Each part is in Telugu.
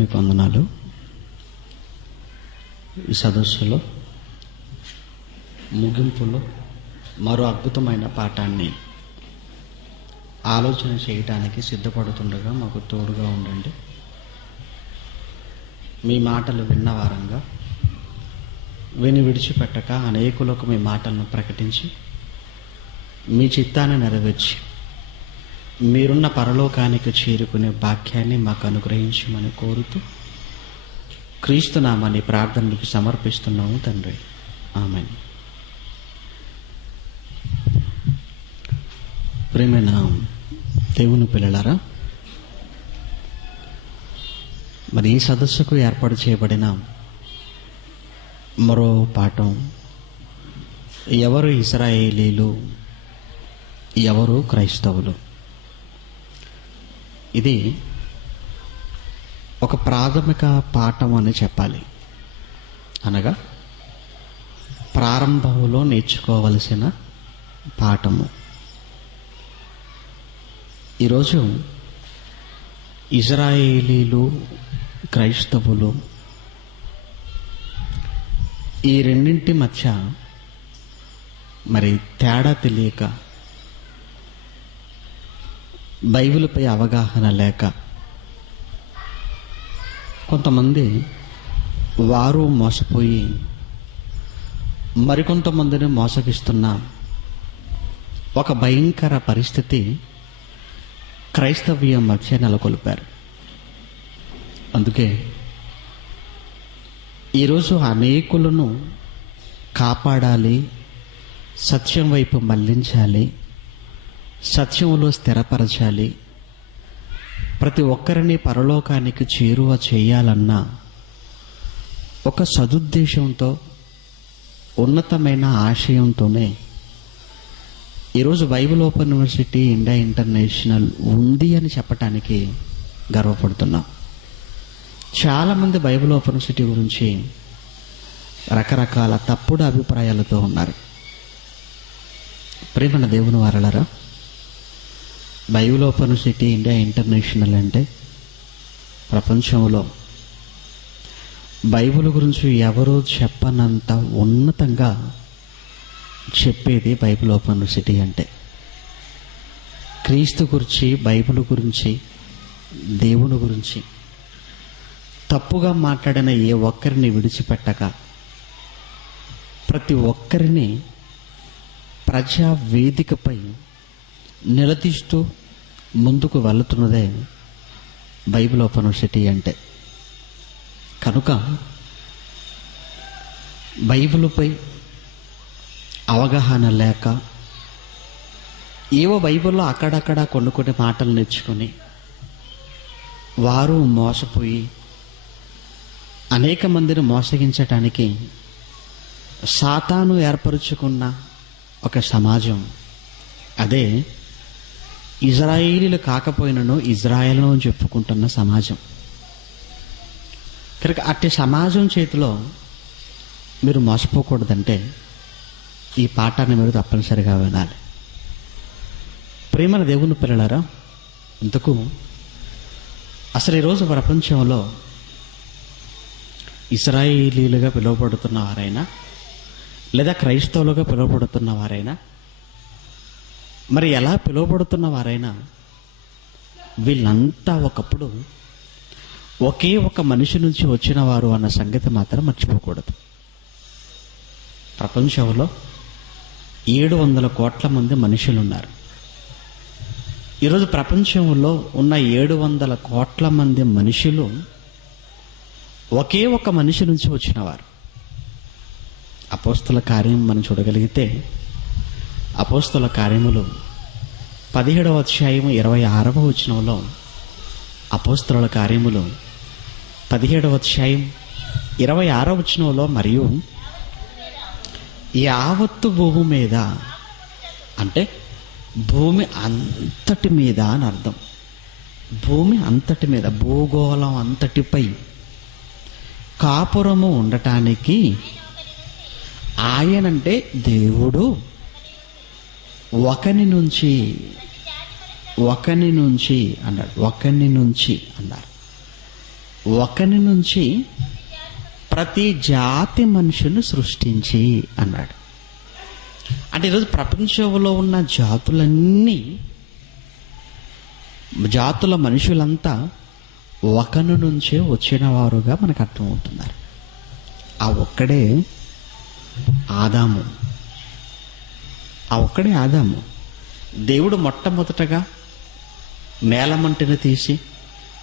మీకు వందనాలు. ఈ సదస్సులో ముగింపులో మరో అద్భుతమైన పాఠాన్ని ఆలోచన చేయడానికి సిద్ధపడుతుండగా మాకు తోడుగా ఉండండి. మీ మాటలు విన్న వారంగా విని విడిచిపెట్టక అనేకులకు మీ మాటలను ప్రకటించి మీ చిత్తాన్ని నెరవేర్చి మీరున్న పరలోకానికి చేరుకునే భాగ్యాన్ని మాకు అనుగ్రహించమని కోరుతూ క్రీస్తు నామాన్ని ప్రార్థనలకు సమర్పిస్తున్నాము తండ్రి. ఆమేన్. ప్రియమైన దేవుని పిల్లలారా, మరి ఈ సదస్సుకు ఏర్పాటు చేయబడిన మరో పాఠం, ఎవరు ఇశ్రాయేలీలు, ఎవరు క్రైస్తవులు. ఇది ఒక ప్రాథమిక పాఠం అని చెప్పాలి. అనగా ప్రారంభంలో నేర్చుకోవలసిన పాఠము. ఈరోజు ఇశ్రాయేలీలు, క్రైస్తవులు, ఈ రెండింటి మధ్య మరి తేడా తెలియక, బైబిల్పై అవగాహన లేక కొంతమంది వారు మోసపోయి మరికొంతమందిని మోసగిస్తున్న ఒక భయంకర పరిస్థితి క్రైస్తవ్యం మధ్య నెలకొల్పారు. అందుకే ఈరోజు అనేకులను కాపాడాలి, సత్యం వైపు మళ్లించాలి, సత్యంలో స్థిరపరచాలి, ప్రతి ఒక్కరిని పరలోకానికి చేరువ చేయాలన్న ఒక సదుద్దేశంతో, ఉన్నతమైన ఆశయంతోనే ఈరోజు Bible open university India international ఉంది అని చెప్పటానికి గర్వపడుతున్నాం. చాలామంది బైబిల్ ఓపెన్ యూనివర్సిటీ గురించి రకరకాల తప్పుడు అభిప్రాయాలతో ఉన్నారు. ప్రియమైన దేవుని వారలారా, Bible open university India international అంటే ప్రపంచంలో బైబిల్ గురించి ఎవరూ చెప్పనంత ఉన్నతంగా చెప్పేది బైబిల్ ఓపెన్ యూనివర్సిటీ అంటే. క్రీస్తు గురించి, బైబిల్ గురించి, దేవుని గురించి తప్పుగా మాట్లాడిన ఏ ఒక్కరిని విడిచిపెట్టక ప్రతి ఒక్కరిని ప్రజా వేదికపై నిలదీస్తూ ముందుకు వెళుతున్నదే బైబిల్ ఓపెన్ యూనివర్సిటీ అంటే. కనుక బైబిల్పై అవగాహన లేక ఏవో బైబిల్లో అక్కడక్కడ కొన్ని మాటలు నేర్చుకొని వారు మోసపోయి అనేక మందిని మోసగించటానికి సాతాను ఏర్పరుచుకున్న ఒక సమాజం, అదే ఇజ్రాయేలీలు కాకపోయినను ఇజ్రాయెల్ను చెప్పుకుంటున్న సమాజం. కనుక అట్టి సమాజం చేతిలో మీరు మోసపోకూడదంటే ఈ పాఠాన్ని మీరు తప్పనిసరిగా వినాలి. ప్రియమైన దేవుని పిల్లలారా, ఇంతకు అసలు ఈరోజు ప్రపంచంలో ఇశ్రాయేలీలుగా పిలువబడుతున్న వారైనా లేదా క్రైస్తవులుగా పిలువబడుతున్న వారైనా, మరి ఎలా పిలువబడుతున్న వారైనా, వీళ్ళంతా ఒకప్పుడు ఒకే ఒక మనిషి నుంచి వచ్చిన వారు అన్న సంగతి మాత్రం మర్చిపోకూడదు. ప్రపంచంలో 700 కోట్ల మంది మనుషులు ఉన్నారు. ఈరోజు ప్రపంచంలో ఉన్న 700 కోట్ల మంది మనుషులు ఒకే ఒక మనిషి నుంచి వచ్చినవారు. అపోస్తల కార్యం మనం చూడగలిగితే, అపోస్తల కార్యములు 17వ అధ్యాయం 26వ వచనంలో, అపోస్తల కార్యములు 17వ అధ్యాయం 26వ వచనంలో, మరియు యావత్తు భూమి మీద, అంటే భూమి అంతటి మీద అని అర్థం. భూమి అంతటి మీద, భూగోళం అంతటిపై కాపురము ఉండటానికి ఆయనంటే దేవుడు ఒకని నుంచి అన్నాడు. ఒకని నుంచి అన్నారు. ఒకని నుంచి ప్రతి జాతి మనుషులను సృష్టించి అన్నాడు. అంటే ఈరోజు ప్రపంచంలో ఉన్న జాతుల మనుషులంతా ఒకని నుంచే వచ్చిన వారుగా మనకు అర్థమవుతున్నారు. ఆ ఒక్కడే ఆదాము. దేవుడు మొట్టమొదటగా నేలమంటిని తీసి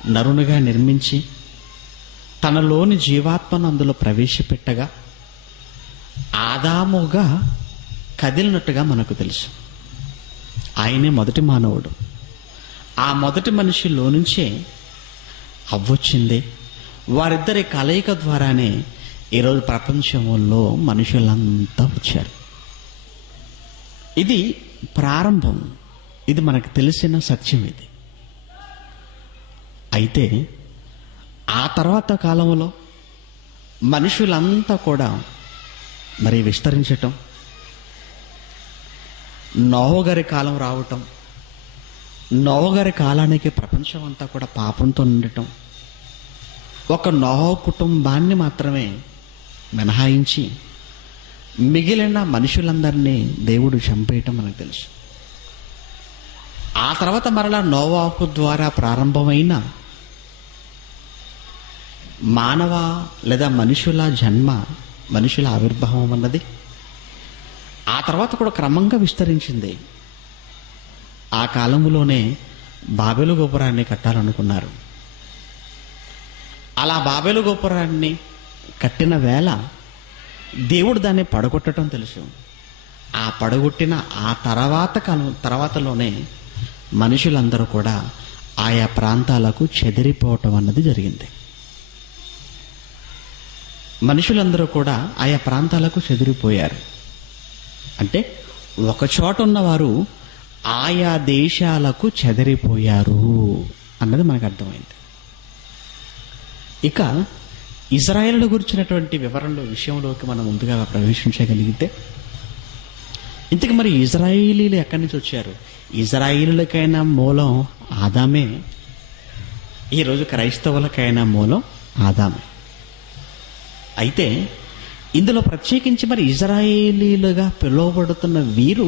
నరునిగా నిర్మించి తనలోని జీవాత్మను అందులో ప్రవేశపెట్టగా ఆదాముగా కదిలినట్టుగా మనకు తెలుసు. ఆయనే మొదటి మానవుడు. ఆ మొదటి మనిషిలో నుంచే అవ్వొచ్చింది. వారిద్దరి కలయిక ద్వారానే ఈరోజు ప్రపంచంలో మనుషులంతా వచ్చారు. ఇది ప్రారంభం. ఇది మనకు తెలిసిన సత్యం. ఇది అయితే ఆ తర్వాత కాలంలో మనుషులంతా కూడా మరి విస్తరించటం, నోహు గారి కాలం రావటం, నోహు గారి కాలానికి ప్రపంచం అంతా కూడా పాపంతో నిండటం, ఒక నోహు కుటుంబాన్ని మాత్రమే మినహాయించి మిగిలిన మనుషులందరినీ దేవుడు చంపేయటం మనకు తెలుసు. ఆ తర్వాత మరలా నోవాహు ద్వారా ప్రారంభమైన మానవ లేదా మనుషుల జన్మ, మనుషుల ఆవిర్భావం అన్నది ఆ తర్వాత కూడా క్రమంగా విస్తరించింది. ఆ కాలంలోనే బాబెలు గోపురాన్ని కట్టాలనుకున్నారు. అలా బాబెలు గోపురాన్ని కట్టిన వేళ దేవుడు దాన్ని పడగొట్టడం తెలుసు. ఆ పడగొట్టిన ఆ తర్వాతలోనే మనుషులందరూ కూడా ఆయా ప్రాంతాలకు చెదిరిపోవటం అన్నది జరిగింది. మనుషులందరూ కూడా ఆయా ప్రాంతాలకు చెదిరిపోయారు. అంటే ఒక చోట ఉన్నవారు ఆయా దేశాలకు చెదిరిపోయారు అన్నది మనకు అర్థమైంది. ఇక ఇజ్రాయేలు గురించినటువంటి విషయంలోకి మనం ముందుగా ప్రవేశించగలిగితే, ఇంతకు మరి ఇజ్రాయేలీలు ఎక్కడి నుంచి వచ్చారు? ఇజ్రాయేలులకైనా మూలం ఆదామే. ఈరోజు క్రైస్తవులకైనా మూలం ఆదామే. అయితే ఇందులో ప్రత్యేకించి మరి ఇజ్రాయేలీలుగా పిలువబడుతున్న వీరు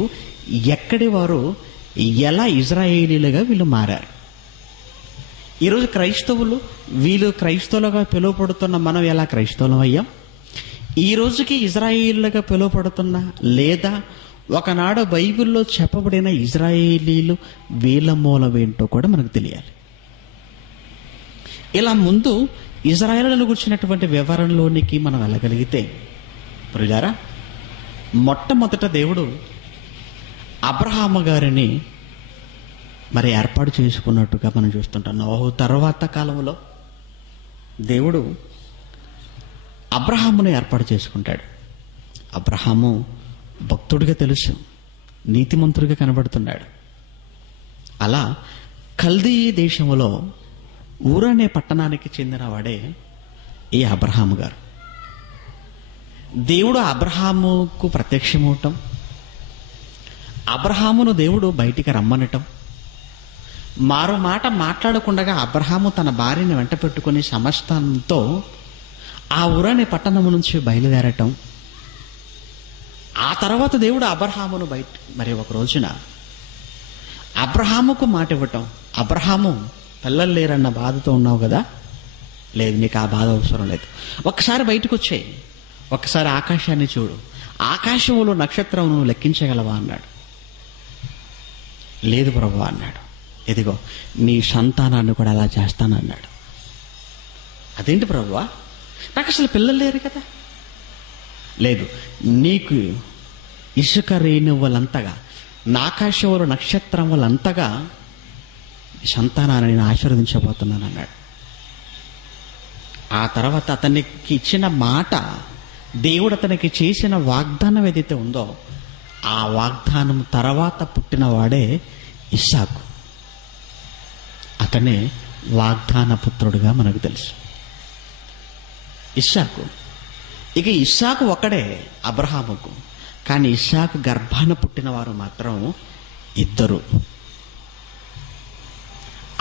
ఎక్కడి వారు, ఎలా ఇజ్రాయేలీలుగా వీళ్ళు మారారు? ఈరోజు వీళ్ళు క్రైస్తవులుగా పిలువబడుతున్న మనం ఎలా క్రైస్తవులం అయ్యాం? ఈ రోజుకి ఇజ్రాయేలీలుగా పిలువబడుతున్న లేదా ఒకనాడు బైబిల్లో చెప్పబడిన ఇజ్రాయేలీలు వీళ్ళ మూలమేంటో కూడా మనకు తెలియాలి. ఇలా ముందు ఇజ్రాయేలులను గురించినటువంటి వివరణలోనికి మనం వెళ్ళగలిగితే, ప్రియులారా, మొట్టమొదట దేవుడు అబ్రహాము గారిని మరి ఏర్పాటు చేసుకున్నట్టుగా మనం చూస్తుంటాం. నోహు తర్వాత కాలంలో దేవుడు అబ్రహామును ఏర్పాటు చేసుకుంటాడు. అబ్రహాము భక్తుడిగా తెలుసు, నీతిమంతుడిగా కనబడుతున్నాడు. అలా కల్దీ దేశంలో ఊరనే పట్టణానికి చెందిన వాడే ఈ అబ్రహాము గారు. దేవుడు అబ్రహాముకు ప్రత్యక్షమవటం, అబ్రహామును దేవుడు బయటికి రమ్మనటం, మరో మాట మాట్లాడకుండా అబ్రహాము తన భార్యను వెంట పెట్టుకుని సమస్తంతో ఆ ఊరనే పట్టణము నుంచి బయలుదేరటం, ఆ తర్వాత దేవుడు అబ్రహామును మరి ఒక రోజున అబ్రహాముకు మాట ఇవ్వటం, అబ్రహాము పిల్లలు లేరన్న బాధతో ఉన్నావు కదా, లేదు నీకు ఆ బాధ అవసరం లేదు, ఒక్కసారి బయటకు వచ్చేయి, ఒక్కసారి ఆకాశాన్ని చూడు, ఆకాశంలో నక్షత్రం నువ్వు లెక్కించగలవా అన్నాడు. లేదు ప్రభువా అన్నాడు. ఇదిగో నీ సంతానాన్ని కూడా అలా చేస్తానన్నాడు. అదేంటి ప్రభువా, నాకు అసలు పిల్లలు లేరు కదా. లేదు, నీకు ఇసుక రేణువులంతగా, ఆకాశంలో నక్షత్రం వల్లంతగా సంతానాన్ని నేను ఆశీర్వదించబోతున్నాను అన్నాడు. ఆ తర్వాత అతనికి ఇచ్చిన మాట, దేవుడు అతనికి చేసిన వాగ్దానం ఏదైతే ఉందో ఆ వాగ్దానం తర్వాత పుట్టిన వాడే ఇస్సాకు. అతనే వాగ్దాన పుత్రుడుగా మనకు తెలుసు, ఇస్సాకు. ఇక ఇస్సాకు ఒక్కడే అబ్రహాముకు, కానీ ఇస్సాకు గర్భాన పుట్టిన వారు మాత్రం ఇద్దరు.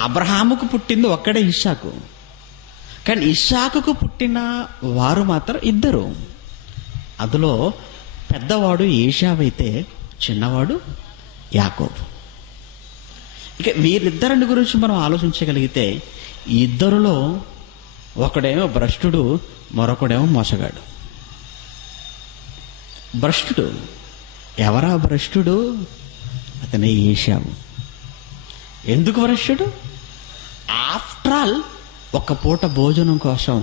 అబ్రహాముకు పుట్టింది ఒక్కడే ఇస్సాకు, కానీ ఇస్సాకుకు పుట్టిన వారు మాత్రం ఇద్దరు. అందులో పెద్దవాడు ఏశావు అయితే చిన్నవాడు యాకోబు. ఇక వీరిద్దరిని గురించి మనం ఆలోచించగలిగితే ఇద్దరులో ఒకడేమో భ్రష్టుడు, మరొకడేమో మోసగాడు. భ్రష్టుడు ఎవరా భ్రష్టుడు? అతనే ఏశావు. ఎందుకు భ్రష్టుడు? ఆఫ్టర్ ఆల్ ఒక పూట భోజనం కోసం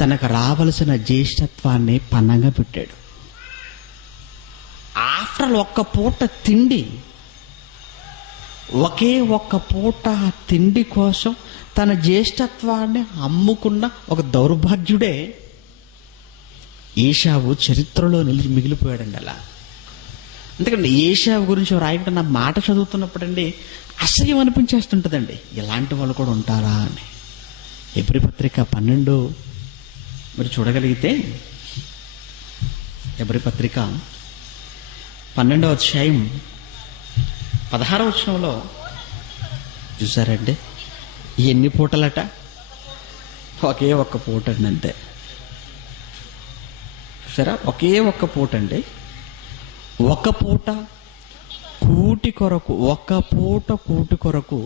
తనకు రావలసిన జ్యేష్ఠత్వాన్ని పన్నంగా పెట్టాడు. ఆఫ్టర్ ఆల్ ఒక్క పూట తిండి, ఒకే ఒక్క పూట తిండి కోసం తన జ్యేష్ఠత్వాన్ని అమ్ముకున్న ఒక దౌర్భాగ్యుడే ఏశావు చరిత్రలో మిగిలిపోయాడండి. అలా ఎందుకంటే ఏశావు గురించి రాయకుండా మాట చదువుతున్నప్పుడండి అసహ్యం అనిపించేస్తుంటుందండి. ఇలాంటి వాళ్ళు కూడా ఉంటారా అని. హెబ్రీ పత్రిక 12 మీరు చూడగలిగితే, హెబ్రీ పత్రిక 12వ అధ్యాయం 16వ వచనంలో చూసారండి, ఎన్ని పూటలట? ఒకే ఒక్క పూట అండి, అంతే. చూసారా, ఒకే ఒక్క పూట అండి. ఒక పూట కూటి కొరకు, ఒక పూట కూటి కొరకు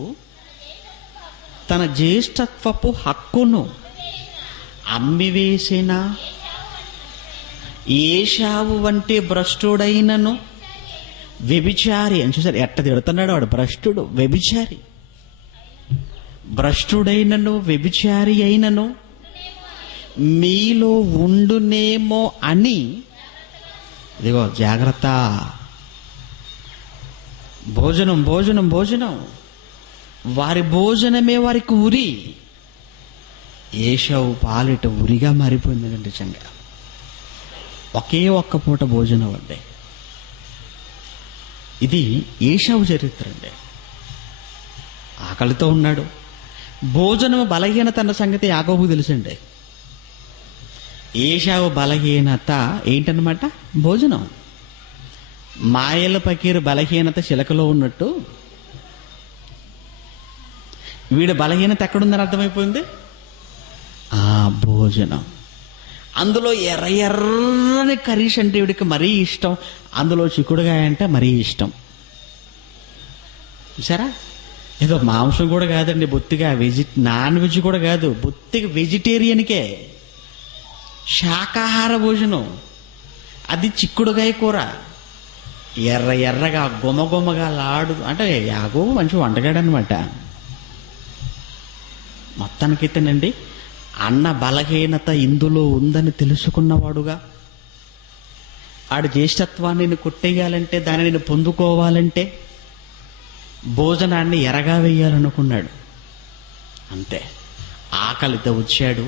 తన జ్యేష్ఠత్వపు హక్కును అమ్మివేసిన ఏశావు వంటి భ్రష్టుడైనను వ్యభిచారి అని. చూసారు ఎట్ట తిడుతున్నాడు వాడు? భ్రష్టుడు, వ్యభిచారి. భ్రష్టుడైనను వ్యభిచారి అయినను మీలో ఉండునేమో అని, ఇదిగో జాగ్రత్త, భోజనం భోజనం భోజనం, వారి భోజనమే వారికి ఉరి. ఏశావు పాలిట ఉరిగా మారిపోయింది నిజంగా. ఒకే ఒక్క పూట భోజనం అండి. ఇది ఏశావు చరిత్ర అండి. ఆకలితో ఉన్నాడు. భోజనం బలహీనత అన్న సంగతి యాకోబుకు తెలుసండి. ఏశావు బలహీనత ఏంటన్నమాట? భోజనం. మాయల పకీరు బలహీనత చిలకలో ఉన్నట్టు వీడి బలహీనత ఎక్కడుందని అర్థమైపోయింది. భోజనం. అందులో ఎర్ర ఎర్రని కర్రీస్ అంటే వీడికి మరీ ఇష్టం. అందులో చిక్కుడుగాయ అంటే మరీ ఇష్టం. చూసారా, ఏదో మాంసం కూడా కాదండి, బొత్తిగా నాన్ వెజ్ కూడా కాదు, బొత్తిగా వెజిటేరియన్కే. శాకాహార భోజనం. అది చిక్కుడుగాయ కూర, ఎర్ర ఎర్రగా గుమగుమగా లాడు. అంటే యాగో మంచి వంటగాడు అనమాట. మొత్తానికైతేనండి అన్న బలహీనత ఇందులో ఉందని తెలుసుకున్నవాడుగా, ఆడి జ్యేష్ఠత్వాన్ని నేను కొట్టేయాలంటే, దాన్ని నేను పొందుకోవాలంటే భోజనాన్ని ఎరగా వేయాలనుకున్నాడు. అంతే. ఆకలితో వచ్చాడు,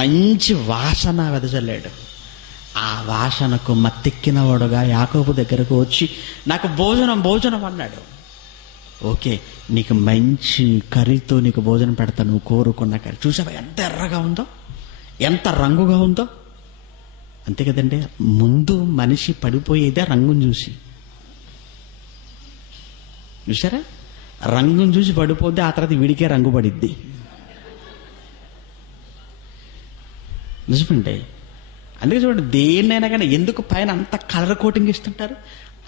మంచి వాసన వెదజల్లాడు. ఆ వాసనకు మత్తెక్కిన వాడుగా యాకోబు దగ్గరకు వచ్చి నాకు భోజనం భోజనం అన్నాడు. ఓకే, నీకు మంచి కర్రీతో నీకు భోజనం పెడతాను, నువ్వు కోరుకున్న కర్రీ. చూసావా ఎంత ఎర్రగా ఉందో, ఎంత రంగుగా ఉందో. అంతే కదండి, ముందు మనిషి పడిపోయేదే రంగును చూసి. చూసారా, రంగును చూసి పడిపోద్ది, ఆ తర్వాత వీడికే రంగు పడిద్ది. నిజమండి. అందుకే చూడండి, దేన్నైనా కానీ ఎందుకు పైన అంత కలర్ కోటింగ్ ఇస్తుంటారు?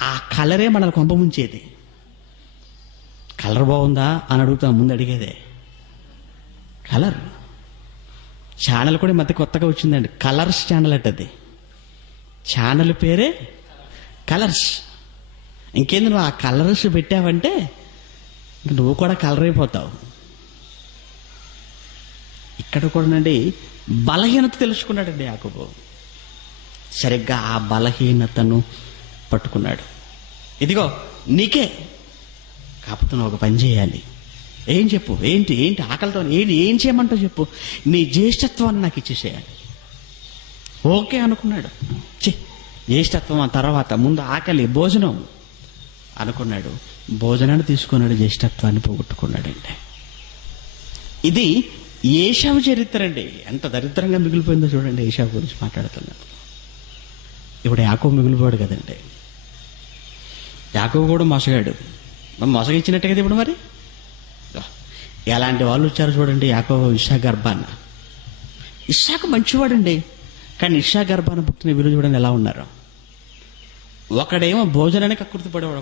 ఆ కలరే మనల్ని కొంప ముంచేది. కలర్ బాగుందా అని అడుగుతాం, ముందు అడిగేదే కలర్. ఛానల్ కూడా ఈ మధ్య కొత్తగా వచ్చిందండి, కలర్స్ ఛానల్ అది. ఛానల్ పేరే కలర్స్. ఇంకేంది, నువ్వు ఆ కలర్స్ పెట్టావంటే నువ్వు కూడా కలర్ అయిపోతావు. ఇక్కడ కూడానండి బలహీనత తెలుసుకున్నాడండి యాకోబు. సరిగ్గా ఆ బలహీనతను పట్టుకున్నాడు. ఇదిగో నీకే, కాకపోతే నువ్వు ఒక పని చేయాలి. ఏం చెప్పు? ఏంటి ఏంటి ఆకలితో ఏం చేయమంటావు చెప్పు? నీ జ్యేష్ఠత్వాన్ని నాకు ఇచ్చేసేయాలి. ఓకే అనుకున్నాడు. జ్యేష్ఠత్వం ఆ తర్వాత, ముందు ఆకలి భోజనం అనుకున్నాడు. భోజనాన్ని తీసుకున్నాడు, జ్యేష్ఠత్వాన్ని పోగొట్టుకున్నాడండి. ఇది ఏశావు చరిత్ర అండి. ఎంత దరిద్రంగా మిగిలిపోయిందో చూడండి. ఏశావు గురించి మాట్లాడుతున్నాడు. ఇప్పుడు యాకోబు మిగిలిపోయాడు కదండి. యాకోబు కూడా మోసగాడు. మోసగిచ్చినట్టే కదా ఇప్పుడు. మరి ఎలాంటి వాళ్ళు వచ్చారు చూడండి యాకోబు విష గర్భాన్న. ఇస్సాకు మంచివాడండి, కానీ ఇస్సా గర్భాన పుట్టిన వీళ్ళు చూడండి ఎలా ఉన్నారు. ఒకడేమో భోజనానికి అకృతిపడేవాడు,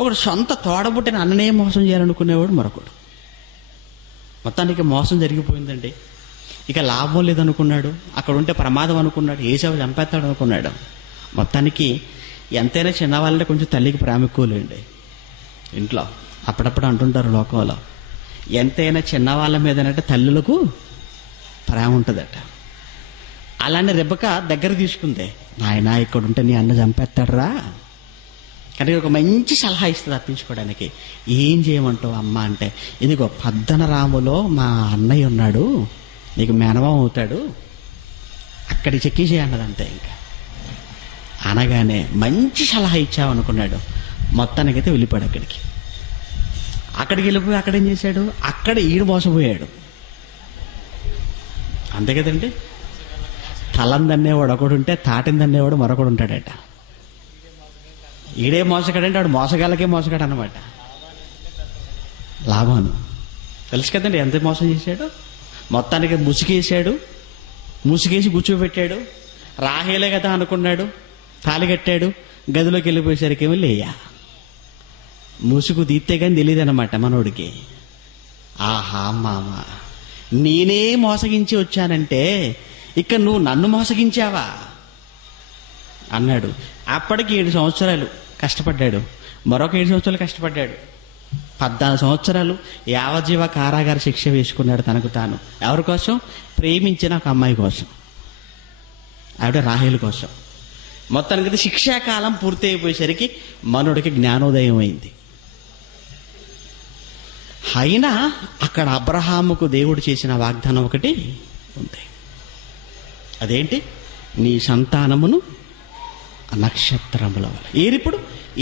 ఒకడు సొంత తోడబుట్టిన అన్ననే మోసం చేయాలనుకునేవాడు మరొకడు. మొత్తానికి మోసం జరిగిపోయిందండి. ఇక లాభం లేదనుకున్నాడు, అక్కడ ఉంటే ప్రమాదం అనుకున్నాడు, ఏసావు చంపేస్తాడు అనుకున్నాడు. మొత్తానికి ఎంతైనా చిన్నవాళ్ళంటే కొంచెం తల్లికి ప్రేమ ఎక్కువలేండి. ఇంట్లో అప్పుడప్పుడు అంటుంటారు లోకంలో, ఎంతైనా చిన్నవాళ్ళ మీదనంటే తల్లులకు ప్రేమ ఉంటుందట. అలానే రెబ్బక దగ్గర తీసుకుందే, నాయన ఇక్కడ ఉంటే నీ అన్న చంపేస్తాడరా, కానీ ఒక మంచి సలహా ఇస్తుంది తప్పించుకోవడానికి. ఏం చేయమంటావు అమ్మ అంటే, ఇదిగో పద్దనరాములో మా అన్నయ్య ఉన్నాడు, నీకు మేనమామ అవుతాడు, అక్కడికి చెక్కి చేయన్నది అంతే. ఇంకా అనగానే మంచి సలహా ఇచ్చావనుకున్నాడు. మొత్తానికైతే వెళ్ళిపోయాడు. అక్కడికి వెళ్ళిపోయి అక్కడేం చేశాడు, అక్కడ ఈడు మోసపోయాడు. అంతే కదండి. తలందన్నేవాడు ఒకడు ఉంటే తాటిందన్నేవాడు మరొకడు ఉంటాడట. ఈడే మోసగాడంటే వాడు మోసగాళ్ళకే మోసగాడు అన్నమాట. లాభాను తెలుసు కదండి ఎంత మోసం చేశాడు. మొత్తానికి ముసుగేసి కూర్చోబెట్టాడు. రాహేలే కదా అనుకున్నాడు, తాళి కట్టాడు. గదిలోకి వెళ్ళిపోయేసరికి ఏమో లేయా, ముసుగు తీస్తే కానీ తెలియదు అనమాట మనోడికి. ఆహా మామ, నేనే మోసగించి వచ్చానంటే ఇక నువ్వు నన్ను మోసగించావా అన్నాడు. అప్పటికి 7 సంవత్సరాలు కష్టపడ్డాడు, మరొక 7 సంవత్సరాలు కష్టపడ్డాడు. 14 సంవత్సరాలు యావజ్జీవ కారాగార శిక్ష వేసుకున్నాడు తనకు తాను. ఎవరి కోసం? ప్రేమించిన ఒక అమ్మాయి కోసం, ఆవిడ రాహేలు కోసం. మొత్తానికి శిక్షాకాలం పూర్తి అయిపోయేసరికి మనోడికి జ్ఞానోదయం అయింది. అయినా అక్కడ అబ్రహాముకు దేవుడు చేసిన వాగ్దానం ఒకటి ఉంది. అదేంటి? నీ సంతానమును నక్షత్రముల వలె. ఏరిప్పుడు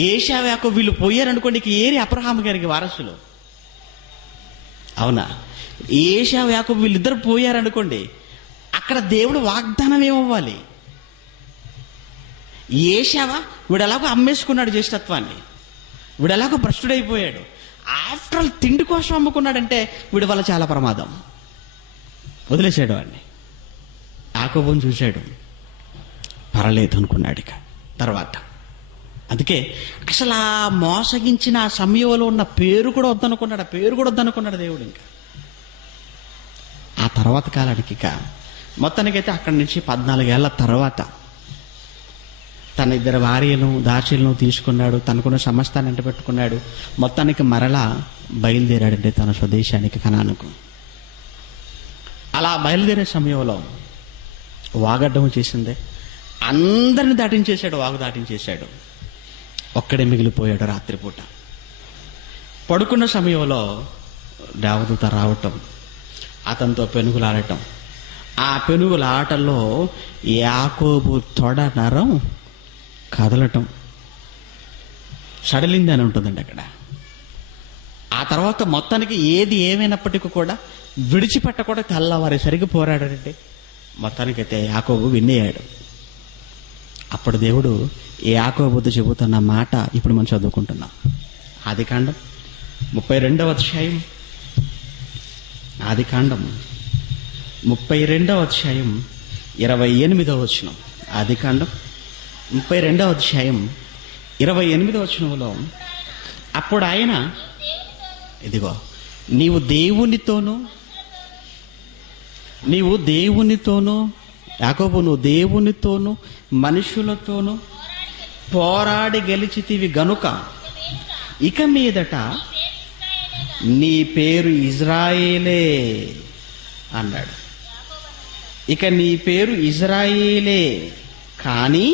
ఏశావు యాకోబు వీళ్ళు పోయారనుకోండి, ఏరి అబ్రహాము గారికి వారసులు. అవునా? ఏశావు యాకోబు వీళ్ళిద్దరు పోయారనుకోండి, అక్కడ దేవుడు వాగ్దానం ఏమవ్వాలి? ఏశావా వీడు ఎలాగో అమ్మేసుకున్నాడు జ్యేష్ఠత్వాన్ని, వీడు ఎలాగో భ్రష్టుడైపోయాడు. ఆఫ్టర్ ఆల్ తిండి కోసం అమ్ముకున్నాడంటే వీడి వల్ల చాలా ప్రమాదం. వదిలేశాడు వాడిని. యాకోబుని చూశాడు, పర్లేదు అనుకున్నాడు. ఇక తర్వాత అందుకే అసలు ఆ మోసగించిన ఆ సమయంలో ఉన్న పేరు కూడా వద్దనుకున్నాడు దేవుడు. ఇంకా ఆ తర్వాత కాలానికి ఇక మొత్తానికైతే అక్కడి నుంచి 14 ఏళ్ల తర్వాత తన 2 భార్యలను దాసీలను తీసుకున్నాడు, తనకున్న సమస్తాన్ని అంట పెట్టుకున్నాడు. మొత్తానికి మరలా బయలుదేరాడంటే తన స్వదేశానికి, కనానుకు. అలా బయలుదేరే సమయంలో వాగడ్డం చేసిందే, అందరిని దాటించేశాడు, వాగు దాటించేశాడు. ఒక్కడే మిగిలిపోయాడు. రాత్రిపూట పడుకున్న సమయంలో దేవదూత రావటం, అతనితో పెనుగులాడటం. ఆ పెనుగులాటల్లో యాకోబు తొడ నరం కదలటం, సడలింది అని ఉంటుందండి అక్కడ. ఆ తర్వాత మొత్తానికి ఏది ఏమైనప్పటికీ కూడా విడిచిపెట్టకుండా తెల్లవారేసరికి పోరాడాడంటే మొత్తానికైతే యాకోబు విన్నయ్యాడు. అప్పుడు దేవుడు యాకోబుతో చెబుతున్న మాట ఇప్పుడు మనం చదువుకుంటున్నాం. ఆదికాండం 32వ అధ్యాయం, ఆదికాండం 32వ అధ్యాయం 28వ వచనం. ఆదికాండం 32వ అధ్యాయం 28వ వచనంలో, అప్పుడు ఆయన, ఇదిగో నీవు దేవునితోనూ యాకోబు, నువ్వు దేవునితోనూ మనుషులతోనూ పోరాడి గెలిచితివి గనుక ఇక మీదట నీ పేరు ఇజ్రాయేలే అన్నాడు. ఇక నీ పేరు ఇజ్రాయేలే కానీ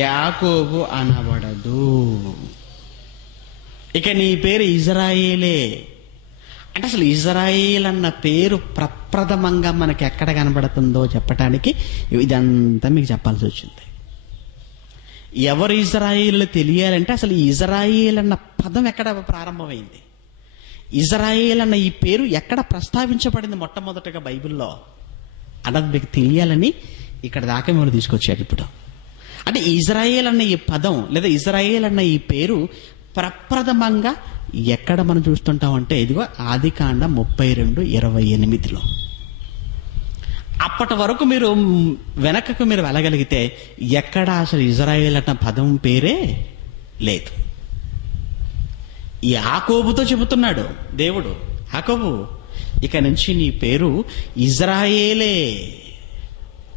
యాకోబు అనబడదు. ఇక నీ పేరు ఇజ్రాయేలే అంటే అసలు ఇజ్రాయేల్ అన్న పేరు ప్రప్రథమంగా మనకి ఎక్కడ కనబడుతుందో చెప్పటానికి ఇదంతా మీకు చెప్పాల్సి వచ్చింది. ఎవరు ఇజ్రాయేలు తెలియాలంటే అసలు ఇజ్రాయేల్ అన్న పదం ఎక్కడ ప్రారంభమైంది, ఇజ్రాయేల్ అన్న ఈ పేరు ఎక్కడ ప్రస్తావించబడింది మొట్టమొదటగా బైబిల్లో అన్నది మీకు తెలియాలని ఇక్కడ దాకా మిమ్మల్ని తీసుకొచ్చాడు. ఇప్పుడు అంటే ఇజ్రాయేల్ అన్న ఈ పదం లేదా ఇజ్రాయేల్ అన్న ఈ పేరు ప్రప్రథమంగా ఎక్కడ మనం చూస్తుంటామంటే ఇదిగో ఆదికాండం 32:28. అప్పటి వరకు మీరు వెనకకు మీరు వెళ్ళగలిగితే ఎక్కడ అసలు ఇజ్రాయేల్ అన్న పదం పేరే లేదు. యాకోబుతో చెబుతున్నాడు దేవుడు, యాకోబు ఇక నుంచి నీ పేరు ఇజ్రాయేలే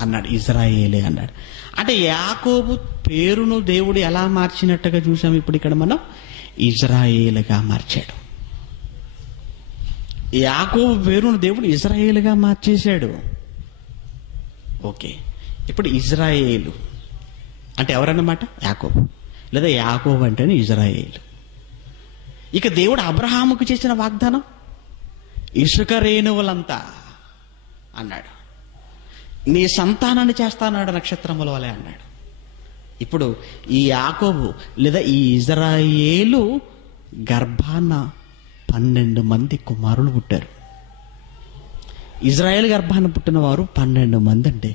అన్నాడు. ఇజ్రాయేలే అన్నాడు. అంటే యాకోబు పేరును దేవుడు ఎలా మార్చినట్టుగా చూసాం ఇప్పుడు ఇక్కడ మనం, ఇజ్రాయేలుగా మార్చాడు. యాకోబు పేరును దేవుడు ఇజ్రాయేలుగా మార్చేశాడు. ఓకే, ఇప్పుడు ఇజ్రాయేలు అంటే ఎవరన్నమాట? యాకోబు, లేదా యాకోబు అంటేనే ఇజ్రాయేలు. ఇక దేవుడు అబ్రహాముకు చేసిన వాగ్దానం ఇసుక రేణువులంతా అన్నాడు, నీ సంతానాన్ని చేస్తానాడు నక్షత్రముల వలె అన్నాడు. ఇప్పుడు ఈ యాకోబు లేదా ఈ ఇజ్రాయేలు గర్భాన 12 మంది కుమారులు పుట్టారు. ఇజ్రాయేల్ గర్భాన పుట్టిన వారు 12 మంది అండి.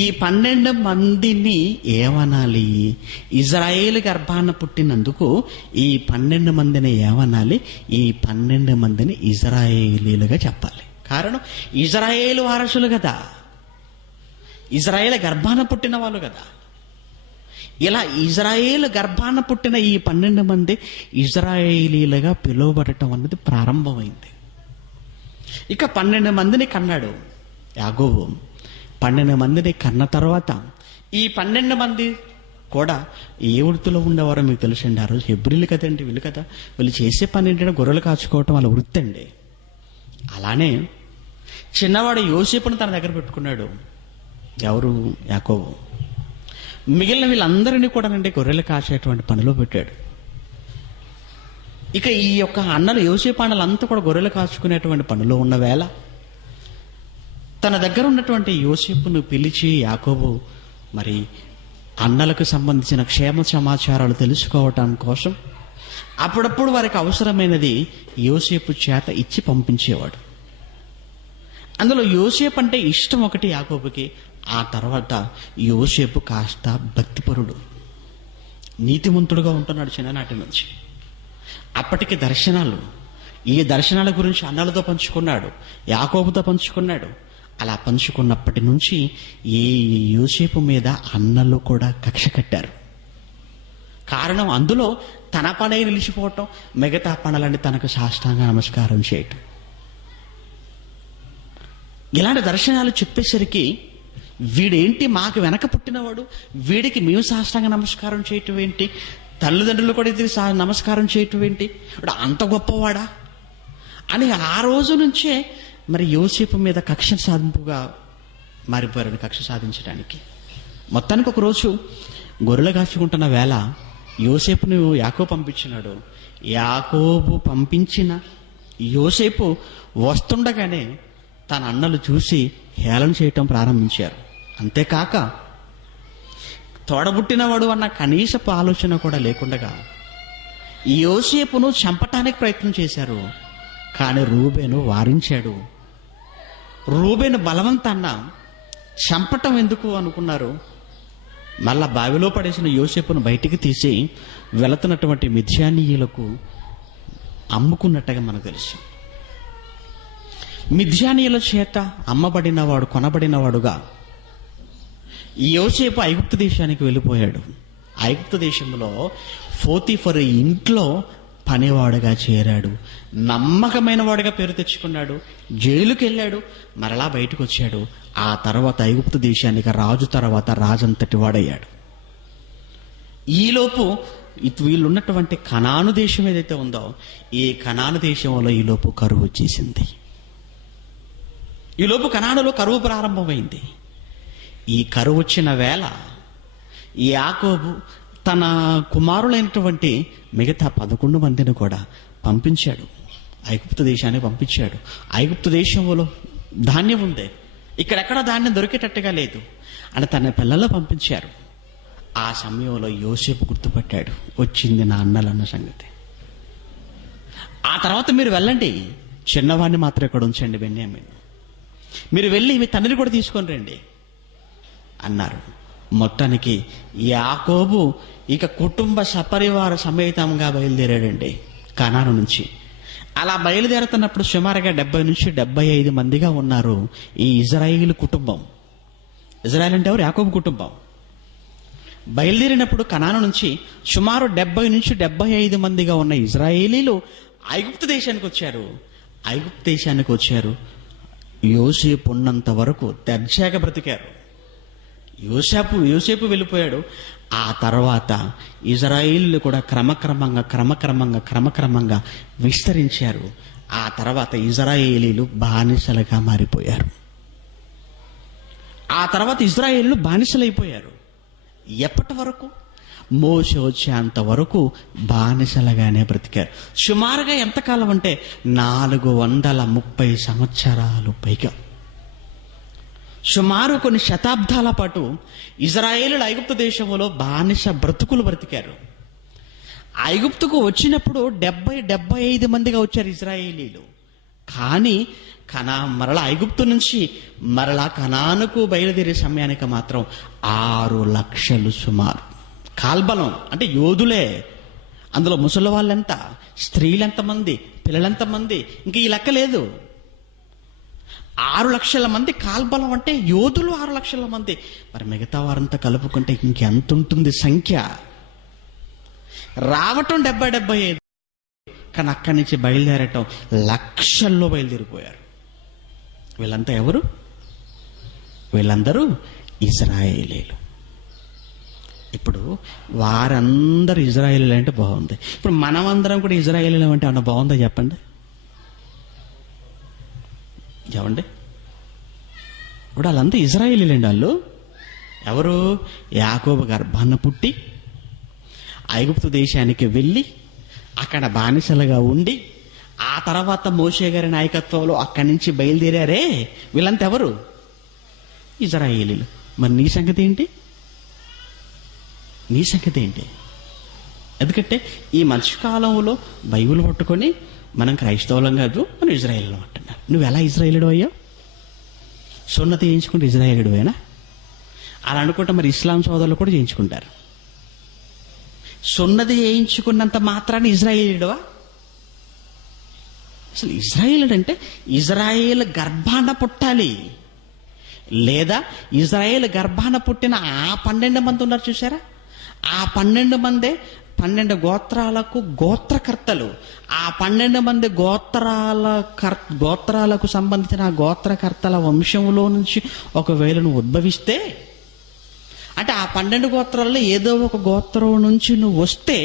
ఈ 12 మందిని ఏమనాలి? ఇజ్రాయేల్ గర్భాన పుట్టినందుకు ఈ 12 మందిని ఏమనాలి? ఈ 12 మందిని ఇజ్రాయేలీలుగా చెప్పాలి. కారణం ఇజ్రాయేలు వారసులు కదా, ఇజ్రాయేల్ గర్భాన పుట్టిన వాళ్ళు కదా. ఇలా ఇజ్రాయేల్ గర్భాన పుట్టిన ఈ 12 మంది ఇజ్రాయేలీలుగా పిలువబడటం అన్నది ప్రారంభమైంది. ఇక 12 మందిని కన్నాడు యాకోబు. 12 మందిని కన్న తర్వాత ఈ 12 మంది కూడా ఏ వృత్తిలో ఉండేవారో మీకు తెలుసండి. ఆ రోజు హెబ్రీలు కదండి వీళ్ళు కదా. వీళ్ళు చేసే పని ఏంటంటే గొర్రెలు కాచుకోవటం వాళ్ళ వృత్తి అండి. అలానే చిన్నవాడు యోసేపును తన దగ్గర పెట్టుకున్నాడు. ఎవరు? యాకోబు. మిగిలిన వీళ్ళందరినీ కూడా గొర్రెలు కాచేటువంటి పనిలో పెట్టాడు. ఇక ఈ యొక్క అన్నలు యోసేపు అన్నలంతా కూడా గొర్రెలు కాచుకునేటువంటి పనిలో ఉన్న వేళ తన దగ్గర ఉన్నటువంటి యోసేపును పిలిచి యాకోబు మరి అన్నలకు సంబంధించిన క్షేమ సమాచారాలు తెలుసుకోవటం కోసం అప్పుడప్పుడు వారికి అవసరమైనది యోసేపు చేత ఇచ్చి పంపించేవాడు. అందులో యోసేపు అంటే ఇష్టం ఒకటి యాకోబుకి. ఆ తర్వాత యోసేపు కాస్త భక్తిపరుడు, నీతిమంతుడుగా ఉంటున్నాడు చిన్ననాటి నుంచి. అప్పటికి దర్శనాలు, ఈ దర్శనాల గురించి అన్నలతో పంచుకున్నాడు, యాకోబుతో పంచుకున్నాడు. అలా పంచుకున్నప్పటి నుంచి ఈ యోసేపు మీద అన్నలు కూడా కక్ష కట్టారు. కారణం అందులో తన పనే నిలిచిపోవటం, మిగతా పనులన్నీ తనకు సాష్టాంగ నమస్కారం చేయటం. ఇలాంటి దర్శనాలు చెప్పేసరికి వీడేంటి మాకు వెనక పుట్టినవాడు, వీడికి మేము సాష్టాంగ నమస్కారం చేయటం ఏంటి, తల్లిదండ్రులు కూడా ఇది నమస్కారం చేయటం ఏంటి, వాడు అంత గొప్పవాడా అని ఆ రోజు నుంచే మరి యోసేపు మీద కక్ష సాధింపుగా మారిపోయారు. కక్ష సాధించడానికి మొత్తానికి ఒకరోజు గొర్రెలు కాచుకుంటున్న వేళ యోసేపును యాకోబు పంపించినాడు. యాకోబు పంపించిన యోసేపు వస్తుండగానే తన అన్నలు చూసి హేళన చేయటం ప్రారంభించారు. అంతేకాక తోడబుట్టినవాడు అన్న కనీసపు ఆలోచన కూడా లేకుండా యోసేపును చంపటానికి ప్రయత్నం చేశారు. కానీ రూబేను వారించాడు. రూబేను బలవంతాన్న చంపటం ఎందుకు అనుకున్నారు. మళ్ళా బావిలో పడేసిన యోసేపును బయటికి తీసి వెళుతున్నటువంటి మిద్యానీయులకు అమ్ముకున్నట్టుగా మనకు తెలుసు. మిద్యానీయుల చేత అమ్మబడినవాడు, కొనబడినవాడుగా యోసేపు ఐగుప్తు దేశానికి వెళ్ళిపోయాడు. ఐగుప్తు దేశంలో పోతీఫరు ఇంట్లో పనివాడుగా చేరాడు. నమ్మకమైన వాడిగా పేరు తెచ్చుకున్నాడు. జైలుకి వెళ్ళాడు, మరలా బయటకు వచ్చాడు. ఆ తర్వాత ఐగుప్తు దేశానికి రాజు తర్వాత రాజంతటి వాడయ్యాడు. ఈలోపు వీళ్ళున్నటువంటి కనాను దేశం ఏదైతే ఉందో ఈ కనాను దేశంలో ఈలోపు కరువు వచ్చేసింది. ఈలోపు కనానులో కరువు ప్రారంభమైంది. ఈ కరువు వచ్చిన వేళ యాకోబు తన కుమారులైనటువంటి మిగతా 11 మందిని కూడా పంపించాడు, ఐగుప్తు దేశానికి పంపించాడు. ఐగుప్తు దేశంలో ధాన్యం ఉంది, ఇక్కడెక్కడ ధాన్యం దొరికేటట్టుగా లేదు అని తన పిల్లల్లో పంపించారు. ఆ సమయంలో యోసేపు గుర్తుపట్టాడు, వచ్చింది నా అన్నలన్న సంగతి. ఆ తర్వాత మీరు వెళ్ళండి, చిన్నవాడిని మాత్రం ఇక్కడ ఉంచండి, బెన్యామీను, మీరు వెళ్ళి మీ తండ్రిని కూడా తీసుకొని రండి అన్నారు. మొత్తానికి యాకోబు ఇక కుటుంబ సపరివార సమేతంగా బయలుదేరాడండి కనాను నుంచి. అలా బయలుదేరుతున్నప్పుడు సుమారుగా 70 నుంచి 75 మందిగా ఉన్నారు ఈ ఇజ్రాయేలు కుటుంబం. ఇజ్రాయేల్ అంటే ఎవరు? యాకోబు కుటుంబం. బయలుదేరినప్పుడు కనాను నుంచి సుమారు 70 నుంచి 75 మందిగా ఉన్న ఇజ్రాయేలీలు ఐగుప్తు దేశానికి వచ్చారు. ఐగుప్తు దేశానికి వచ్చారు. యోసేపు ఉన్నంత వరకు దర్జాగా బ్రతికారు. యోసేపు వెళ్ళిపోయాడు. ఆ తర్వాత ఇజ్రాయేలీలు కూడా క్రమక్రమంగా విస్తరించారు. ఆ తర్వాత ఇజ్రాయేలీలు బానిసలుగా మారిపోయారు. ఆ తర్వాత ఇజ్రాయేలీలు బానిసలైపోయారు. ఎప్పటి వరకు? మోషే వచ్చేంత వరకు బానిసలుగానే బ్రతికారు. సుమారుగా ఎంతకాలం అంటే 430 సంవత్సరాలు పైగా. సుమారు కొన్ని శతాబ్దాల పాటు ఇజ్రాయేలీలు ఐగుప్తు దేశంలో బానిస బ్రతుకులు బ్రతికారు. ఐగుప్తుకు వచ్చినప్పుడు 70-75 మందిగా వచ్చారు ఇజ్రాయేలీలు. కానీ మరలా ఐగుప్తు నుంచి మరలా కనానుకు బయలుదేరే సమయానికి మాత్రం 6 లక్షలు సుమారు. కాల్బలం అంటే యోధులే. అందులో ముసలి వాళ్ళెంత, స్త్రీలెంతమంది, పిల్లలెంతమంది, ఇంక ఈ లెక్క లేదు. 6 లక్షల మంది కాల్బలం అంటే యోధులు 6 లక్షల మంది. మరి మిగతా వారంతా కలుపుకుంటే ఇంకెంత ఉంటుంది సంఖ్య? రావటం 70-75, కానీ అక్కడి నుంచి బయలుదేరటం లక్షల్లో బయలుదేరిపోయారు. వీళ్ళంతా ఎవరు? వీళ్ళందరూ ఇజ్రాయేలీలు. ఇప్పుడు వారందరూ ఇజ్రాయేలీలు అంటే బాగుంది. ఇప్పుడు మనమందరం కూడా ఇజ్రాయేలీలు అంటే అన్న బాగుందా చెప్పండి? ఏమండి? ఇప్పుడు వాళ్ళంతా ఇజ్రాయేలీలండి. వాళ్ళు ఎవరు? యాకోబు గర్భాన పుట్టి ఐగుప్తు దేశానికి వెళ్ళి అక్కడ బానిసలుగా ఉండి ఆ తర్వాత మోషే గారి నాయకత్వంలో అక్కడి నుంచి బయలుదేరారే, వీళ్ళంతా ఎవరు? ఇజ్రాయేలీలు. మరి నీ సంగతి ఏంటి? నీ సంగతి ఏంటి? ఎందుకంటే ఈ మధ్యకాలంలో బైబిల్ పట్టుకొని మనం క్రైస్తవులం కాదు, మనం ఇజ్రాయేలీలు అంటున్నారు. నువ్వు ఎలా ఇజ్రాయేలుడు అయ్యావు? సున్నతి చేయించుకుంటే ఇజ్రాయేలుడువేనా? అలా అనుకుంటే మరి ఇస్లాం సోదరులు కూడా చేయించుకుంటారు. సున్నతి చేయించుకున్నంత మాత్రాన్ని ఇజ్రాయేలుడువా? అసలు ఇజ్రాయేలుడు అంటే ఇజ్రాయేల్ గర్భాన పుట్టాలి. లేదా ఇజ్రాయేల్ గర్భాన పుట్టిన ఆ 12 మంది ఉన్నారు చూసారా? ఆ 12 మందే 12 గోత్రాలకు గోత్రకర్తలు. ఆ 12 మంది గోత్రాలకు సంబంధించిన ఆ గోత్రకర్తల వంశంలో నుంచి ఒకవేళ నువ్వు ఉద్భవిస్తే, అంటే ఆ 12 గోత్రాల్లో ఏదో ఒక గోత్రం నుంచి నువ్వు వస్తే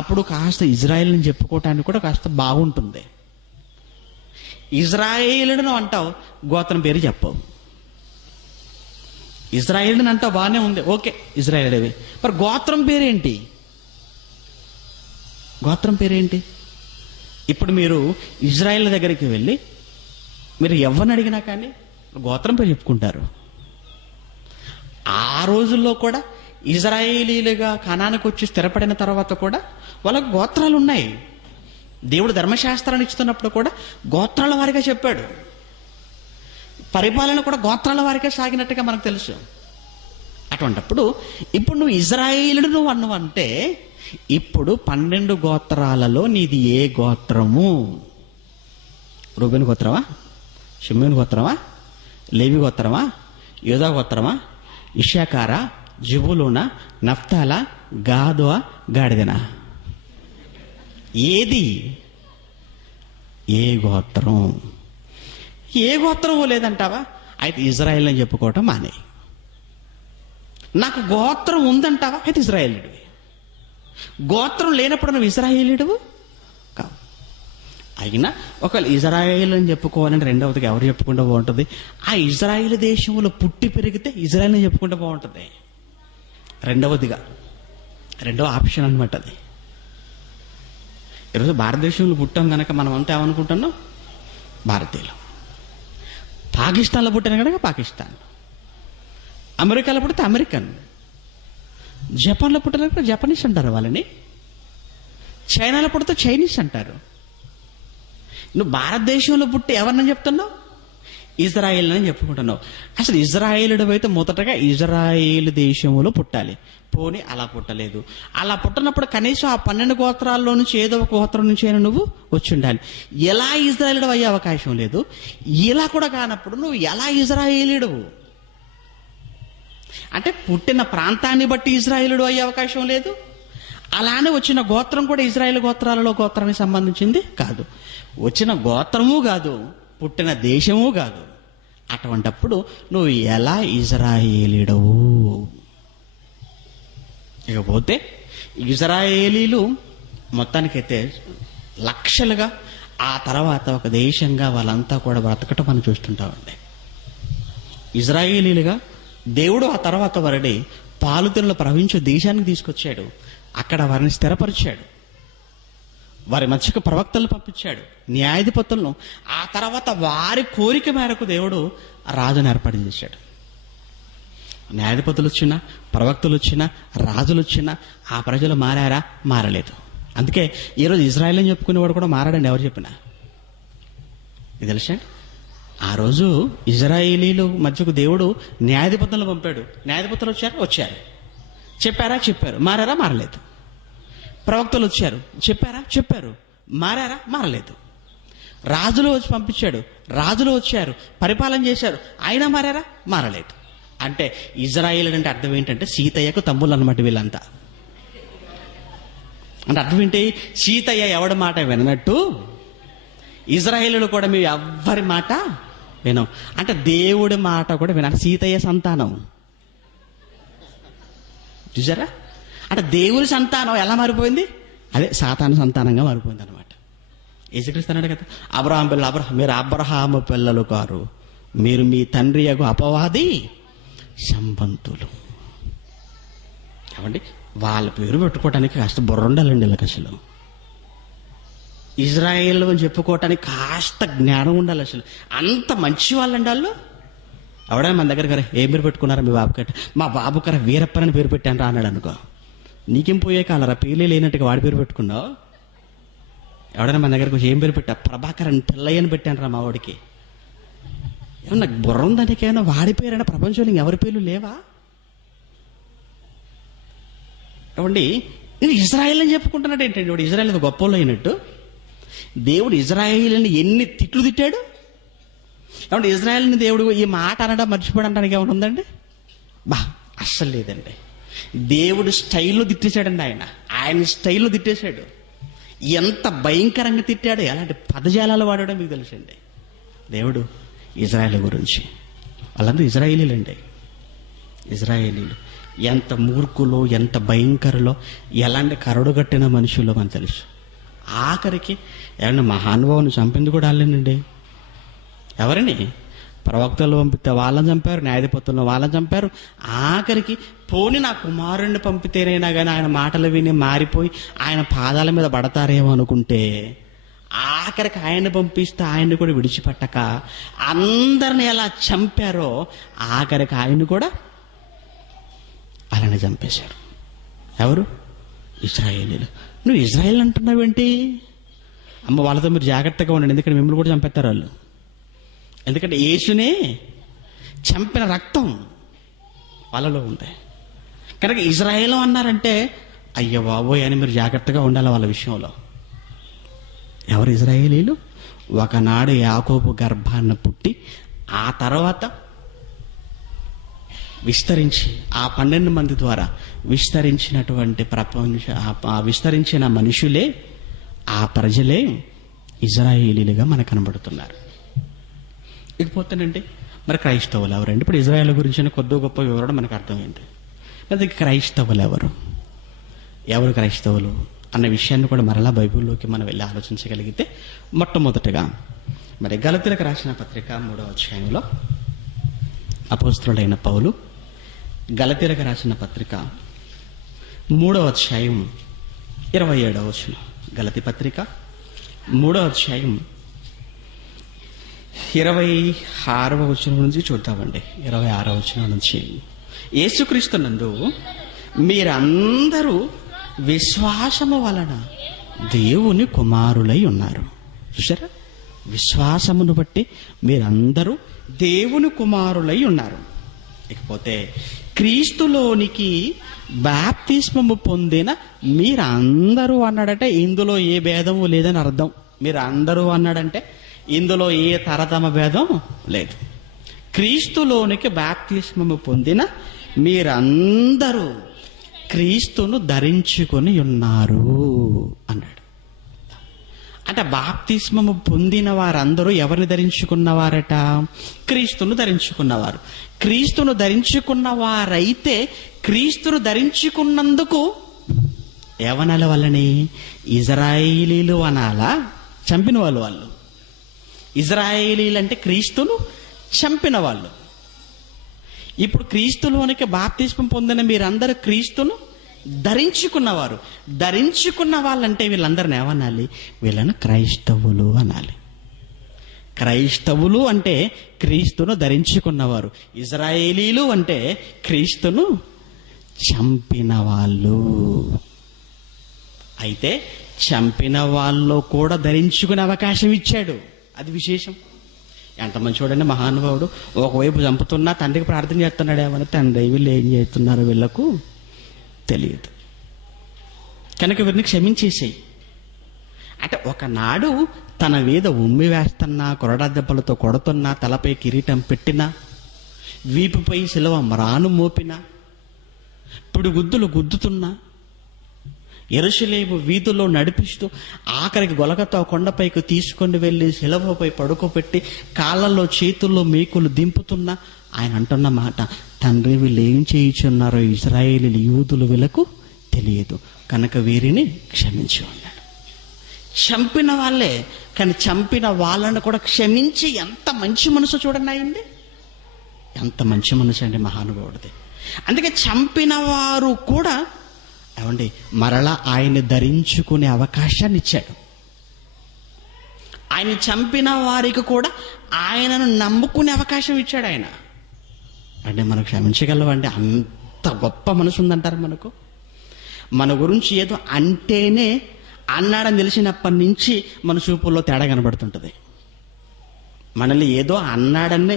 అప్పుడు కాస్త ఇజ్రాయేల్ని చెప్పుకోవటానికి కూడా కాస్త బాగుంటుంది. ఇజ్రాయేలును అంటావు, గోత్రం పేరు చెప్పవు. ఇజ్రాయేలుని అంటావు, బాగానే ఉంది, ఓకే ఇజ్రాయేలుడివి. మరి గోత్రం పేరేంటి? గోత్రం పేరేంటి? ఇప్పుడు మీరు ఇజ్రాయేల్ దగ్గరికి వెళ్ళి మీరు ఎవరిని అడిగినా కానీ గోత్రం పేరు చెప్పుకుంటారు. ఆ రోజుల్లో కూడా ఇజ్రాయేలీలుగా కనానుకు వచ్చి స్థిరపడిన తర్వాత కూడా వాళ్ళకు గోత్రాలు ఉన్నాయి. దేవుడు ధర్మశాస్త్రాన్ని ఇస్తున్నప్పుడు కూడా గోత్రాల వారిగా చెప్పాడు. పరిపాలన కూడా గోత్రాల వారిగా సాగినట్టుగా మనకు తెలుసు. అటువంటిప్పుడు ఇప్పుడు నువ్వు ఇజ్రాయేలుడు నువ్వు అన్నవంటే ఇప్పుడు 12 గోత్రాలలో నీది ఏ గోత్రము? రూబేను గోత్రమా? షిమ్యోను గోత్రమా? లేవి గోత్రమా? యూదా గోత్రమా? ఇశ్శాఖారా? జెబూలూనా? నఫ్తాలా? గాదువా? గాడిదనా? ఏది? ఏ గోత్రం? ఏ గోత్రము లేదంటావా? అయితే ఇజ్రాయేల్ అని చెప్పుకోవటం మానే. నాకు గోత్రం ఉందంటావా? అయితే ఇజ్రాయేలుడివి. గోత్రం లేనప్పుడు నువ్వు ఇజ్రాయేలుడివు కావు. అయినా ఒకవేళ ఇజ్రాయేల్ అని చెప్పుకోవాలంటే రెండవదిగా ఎవరు చెప్పుకుంటూ బాగుంటుంది? ఆ ఇజ్రాయేల్ దేశంలో పుట్టి పెరిగితే ఇజ్రాయేల్ అని చెప్పుకుంటూ బాగుంటుంది. రెండవ ఆప్షన్ అనమాట అది. ఈరోజు భారతదేశంలో పుట్టాం కనుక మనం అంతా ఏమనుకుంటున్నాం? భారతీయులు. పాకిస్తాన్లో పుట్టిన కనుక పాకిస్తాన్, అమెరికాలో పుట్టితే అమెరికన్, జపాన్లో పుట్టిన కనుక జపనీస్ అంటారు వాళ్ళని, చైనాలో పుడితే చైనీస్ అంటారు. నువ్వు భారతదేశంలో పుట్టి ఎవరినని చెప్తున్నావు? ఇజ్రాయేల్ అని చెప్పుకుంటున్నావు. అసలు ఇజ్రాయేలుడు అయితే మొదటగా ఇజ్రాయేల్ దేశంలో పుట్టాలి. పోనీ అలా పుట్టలేదు. అలా పుట్టినప్పుడు కనీసం ఆ 12 గోత్రాల్లో నుంచి ఏదో ఒక గోత్రం నుంచి అయినా నువ్వు వచ్చి ఉండాలి. ఎలా ఇజ్రాయేలుడు అయ్యే అవకాశం లేదు. ఇలా కూడా కానప్పుడు నువ్వు ఎలా ఇజ్రాయేలీడు అంటే పుట్టిన ప్రాంతాన్ని బట్టి ఇజ్రాయేలుడు అయ్యే అవకాశం లేదు. అలానే వచ్చిన గోత్రం కూడా ఇజ్రాయేల్ గోత్రాలలో గోత్రానికి సంబంధించింది కాదు. వచ్చిన గోత్రము కాదు, పుట్టిన దేశము కాదు. అటువంటప్పుడు నువ్వు ఎలా ఇజ్రాయేలీడవు? ఇకపోతే ఇజ్రాయేలీలు మొత్తానికైతే లక్షలుగా ఆ తర్వాత ఒక దేశంగా వాళ్ళంతా కూడా బ్రతకటం మనం చూస్తుంటామండి. ఇజ్రాయేలీలుగా దేవుడు ఆ తర్వాత వారిని పాలుతెనలు ప్రవహించే దేశానికి తీసుకొచ్చాడు. అక్కడ వారిని స్థిరపరిచాడు. వారి మధ్యకు ప్రవక్తలను పంపించాడు, న్యాయాధిపతులను. ఆ తర్వాత వారి కోరిక మేరకు దేవుడు రాజును ఏర్పాటు చేశాడు. న్యాయాధిపతులు వచ్చినా, ప్రవక్తలు వచ్చినా, రాజులు వచ్చినా ఆ ప్రజలు మారారా? మారలేదు. అందుకే ఈరోజు ఇజ్రాయేల్ అని చెప్పుకునేవాడు కూడా మారాడండి. ఎవరు చెప్పినా ఇది తెలుసా? ఆ రోజు ఇజ్రాయేలీలు మధ్యకు దేవుడు న్యాయాధిపతులను పంపాడు. న్యాయాధిపతులు వచ్చారు. చెప్పారా? చెప్పారు. మారారా? మారలేదు. ప్రవక్తలు వచ్చారు. చెప్పారు. మారారా? మారలేదు. రాజులు వచ్చి పంపించాడు. రాజులు వచ్చారు, పరిపాలన చేశారు. అయినా మారారా? మారలేదు. అంటే ఇజ్రాయేల్ అంటే అర్థం ఏంటంటే సీతయ్యకు తమ్ముళ్ళు అన్నమాట వీళ్ళంతా. అంటే అర్థం ఏంటి? సీతయ్య ఎవడి మాట వినట్టు ఇజ్రాయేలులు కూడా మేము ఎవ్వరి మాట వినం. అంటే దేవుడి మాట కూడా వినాలి. సీతయ్య సంతానం చూసారా? అంటే దేవుని సంతానం ఎలా మారిపోయింది? అదే సాతాను సంతానంగా మారిపోయింది అనమాట. యేసుక్రీస్తు అన్నాడు కదా, మీరు అబ్రహాము పిల్లలు కారు, మీరు మీ తండ్రి యగు అపవాది సంబంధులు. కాబట్టి వాళ్ళ పేరు పెట్టుకోవటానికి కాస్త బుర్ర ఉండాలండి వీళ్ళకి. అసలు ఇజ్రాయేల్ అని చెప్పుకోవటానికి కాస్త జ్ఞానం ఉండాలి. అసలు అంత మంచి వాళ్ళండి వాళ్ళు. ఎవడైనా మన దగ్గర గారు ఏం పేరు పెట్టుకున్నారా మీ బాబు కట్ట? మా బాబు గారు వీరప్పని పేరు పెట్టాను రా అన్నాడు అనుకో, నీకేం పోయే కాలరా? పేర్లే లేనట్టుగా వాడి పేరు పెట్టుకున్నావు. ఎవడైనా మన దగ్గరకు ఏం పేరు పెట్టా? ప్రభాకరన్ పిల్లయ్యని పెట్టాను రా మా వాడికి. ఏమన్నా బుర్ర ఉందానికైనా వాడి పేరైనా ప్రపంచంలో ఎవరి పేర్లు లేవా? ఏమండి, నేను ఇజ్రాయేల్ అని చెప్పుకుంటున్నాడు ఏంటండి? వాడు ఇజ్రాయేల్ గొప్పలు అయినట్టు. దేవుడు ఇజ్రాయేల్ని ఎన్ని తిట్లు తిట్టాడు. ఏమంటే ఇజ్రాయేల్ని దేవుడు ఈ మాట అనడం మర్చిపోవడం అంటానికి ఏమైనా ఉందండి? అస్సలు లేదండి. దేవుడు స్టైల్లో తిట్టేశాడండి. ఆయన స్టైల్లో తిట్టేశాడు. ఎంత భయంకరంగా తిట్టాడు, ఎలాంటి పదజాలాలు వాడాడో మీకు తెలుసండి దేవుడు ఇజ్రాయేల్ గురించి. వాళ్ళందరూ ఇజ్రాయేలీలండి. ఇజ్రాయేలీలు ఎంత మూర్ఖులో, ఎంత భయంకరులో, ఎలాంటి కరడుగట్టిన మనుషుల్లో మనకు తెలుసు. ఆఖరికి ఏమన్నా మహానుభావుని చంపింది కూడా వాళ్ళేనండి. ఎవరిని? ప్రవక్తలు పంపితే వాళ్ళని చంపారు, న్యాయాధిపతులను వాళ్ళని చంపారు. ఆఖరికి పోని నా కుమారుణ్ణి పంపితేనైనా కానీ ఆయన మాటలు విని మారిపోయి ఆయన పాదాల మీద పడతారేమో అనుకుంటే ఆఖరికి ఆయన్ని పంపిస్తే ఆయన్ని కూడా విడిచిపెట్టక అందరిని ఎలా చంపారో ఆఖరికి ఆయన్ని కూడా అలానే చంపేశారు. ఎవరు? ఇజ్రాయేలీలు. నువ్వు ఇజ్రాయేల్ అంటున్నావేంటి? అమ్మ వాళ్ళతో మీరు జాగ్రత్తగా ఉండండి, ఎందుకంటే మిమ్మల్ని కూడా చంపేస్తారు వాళ్ళు. ఎందుకంటే యేసునే చంపిన రక్తం వాళ్ళలో ఉంది కనుక ఇజ్రాయేల్ అన్నారంటే అయ్యో బాబోయ్ అని మీరు జాగ్రత్తగా ఉండాలి వాళ్ళ విషయంలో. ఎవరు ఇజ్రాయేలీలు? ఒకనాడు యాకోబు గర్భాన్ని పుట్టి ఆ తర్వాత విస్తరించి ఆ 12 మంది ద్వారా విస్తరించినటువంటి విస్తరించిన మనుషులే, ఆ ప్రజలే ఇజ్రాయేలీలుగా మనకు కనబడుతున్నారు. ఇకపోతేనండి మరి క్రైస్తవులు ఎవరండి? ఇప్పుడు ఇజ్రాయేల్ గురించి కొద్ది గొప్ప వివరణ మనకు అర్థమైంది. అయితే క్రైస్తవులు ఎవరు క్రైస్తవులు అన్న విషయాన్ని కూడా మరలా బైబిల్లోకి మనం వెళ్ళి ఆలోచించగలిగితే, మొట్టమొదటగా మరి గలతీలకు రాసిన పత్రిక 3వ అధ్యాయంలో అపోస్తలుడైన పౌలు గలతీలకు రాసిన పత్రిక 3వ అధ్యాయం 27వ వచనం. గలతీ పత్రిక 3వ అధ్యాయం 26వ వచనం నుంచి చూద్దామండి. 26వ వచనం నుంచి, యేసుక్రీస్తునందు మీరందరూ విశ్వాసము వలన దేవుని కుమారులై ఉన్నారు. చూసారా? విశ్వాసమును బట్టి మీరందరూ దేవుని కుమారులై ఉన్నారు. ఇకపోతే క్రీస్తులోనికి బాప్తిస్మము పొందిన మీరందరూ అన్నాడంటే ఇందులో ఏ భేదము లేదని అర్థం. మీరు అందరూ అన్నాడంటే ఇందులో ఏ తరతమ భేదం లేదు. క్రీస్తులోనికి బాప్తిస్మము పొందిన మీరందరూ క్రీస్తును ధరించుకొని ఉన్నారు అన్నాడు. అంటే బాప్తిస్మము పొందిన వారందరూ ఎవరిని ధరించుకున్నవారట? క్రీస్తును ధరించుకున్నవారు. క్రీస్తును ధరించుకున్న వారైతే క్రీస్తును ధరించుకున్నందుకు ఏమనాలి వాళ్ళని? ఇజ్రాయేలీలు అనాలా? చంపిన వాళ్ళు. ఇజ్రాయేలీలు అంటే క్రీస్తును చంపిన వాళ్ళు. ఇప్పుడు క్రీస్తులోనికి బాప్తిస్మం పొందిన మీరందరూ క్రీస్తును ధరించుకున్నవారు. ధరించుకున్న వాళ్ళంటే వీళ్ళందరిని ఏమనాలి? వీళ్ళను క్రైస్తవులు అనాలి. క్రైస్తవులు అంటే క్రీస్తును ధరించుకున్నవారు. ఇజ్రాయేలీలు అంటే క్రీస్తును చంపిన వాళ్ళు. అయితే చంపిన వాళ్ళు కూడా ధరించుకునే అవకాశం ఇచ్చాడు. అది విశేషం. ఎంతమంది చూడండి, మహానుభావుడు ఒకవైపు చంపుతున్నా తండ్రికి ప్రార్థన చేస్తున్నాడు. ఏమని? తండ్రి వీళ్ళు ఏం చేస్తున్నారు వీళ్ళకు తెలియదు కనుక వీరిని క్షమించేసేయి. అంటే ఒకనాడు తన మీద ఉమ్మి వేస్తున్నా, కొరడా దెబ్బలతో కొడుతున్నా, తలపై కిరీటం పెట్టినా, వీపుపై శిలువ మ్రాను మోపినా, పిడిగుద్దులు గుద్దుతున్నా, యెరూషలేము వీధుల్లో నడిపిస్తూ ఆఖరికి గొలగతో కొండపైకి తీసుకొని వెళ్ళి శిలువపై పడుకోబెట్టి కాళ్ళల్లో చేతుల్లో మేకులు దింపుతున్నా ఆయన అంటున్న మాట, తండ్రి వీళ్ళు ఏం చేయుచున్నారో ఇశ్రాయేలీయులు యూదులు వీళ్ళకు తెలియదు కనుక వీరిని క్షమించు అన్నాడు. చంపిన వాళ్ళే, కానీ చంపిన వాళ్ళను కూడా క్షమించి ఎంత మంచి మనసు చూడండి అయింది. ఎంత మంచి మనసు అండి మహానుభావుడిది. అందుకే చంపిన వారు కూడా ఏమండి మరలా ఆయన్ని ధరించుకునే అవకాశాన్ని ఇచ్చాడు. ఆయన చంపిన వారికి కూడా ఆయనను నమ్ముకునే అవకాశం ఇచ్చాడు ఆయన. అంటే మనం క్షమించగలవండి? అంత గొప్ప మనసు ఉందంటారు మనకు. మన గురించి ఏదో అంటేనే అన్నాడని తెలిసినప్పటి నుంచి మన చూపుల్లో తేడా కనబడుతుంటుంది. మనల్ని ఏదో అన్నాడని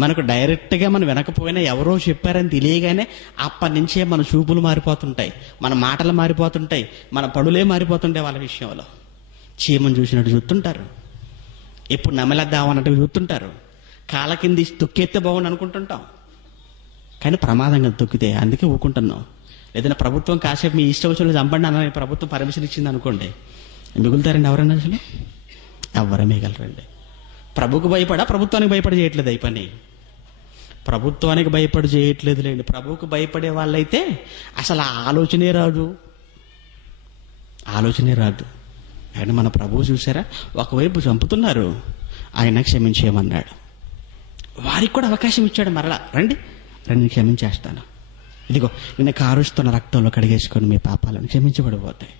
మనకు డైరెక్ట్గా మనం వినకపోయినా ఎవరో చెప్పారని తెలియగానే అప్పటి నుంచే మన చూపులు మారిపోతుంటాయి, మన మాటలు మారిపోతుంటాయి, మన పడులే మారిపోతుంటాయి. వాళ్ళ విషయంలో చీమను చూసినట్టు చూస్తుంటారు, ఎప్పుడు నమ్మలేద్దామన్నట్టు చూస్తుంటారు, కాళ్ళ కింది తొక్కేస్తే బాగుండు అనుకుంటుంటాం, కానీ ప్రమాదంగా తొక్కితే అందుకే ఊకుంటున్నాం. ఏదైనా ప్రభుత్వం కాసేపు మీ ఇష్ట వచ్చి చంపండి అన్న ప్రభుత్వం పర్మిషన్ ఇచ్చింది అనుకోండి, మిగులుతారండి ఎవరైనా? అసలు ఎవరే మిగలరండి. ప్రభుకు భయపడా ప్రభుత్వానికి భయపడి చేయట్లేదు ఈ పని. ప్రభుత్వానికి భయపడి చేయట్లేదు లేండి. ప్రభువుకు భయపడే వాళ్ళైతే అసలు ఆలోచనే రాదు. ఆయన మన ప్రభువు చూసారా, ఒకవైపు చంపుతున్నారు, ఆయన క్షమించేయమన్నాడు. వారికి కూడా అవకాశం ఇచ్చాడు. మరలా రండి క్షమించేస్తాను, ఇదిగో నిన్న కారుస్తున్న రక్తంలో కడిగేసుకొని మీ పాపాలను క్షమించబడిపోతాయి,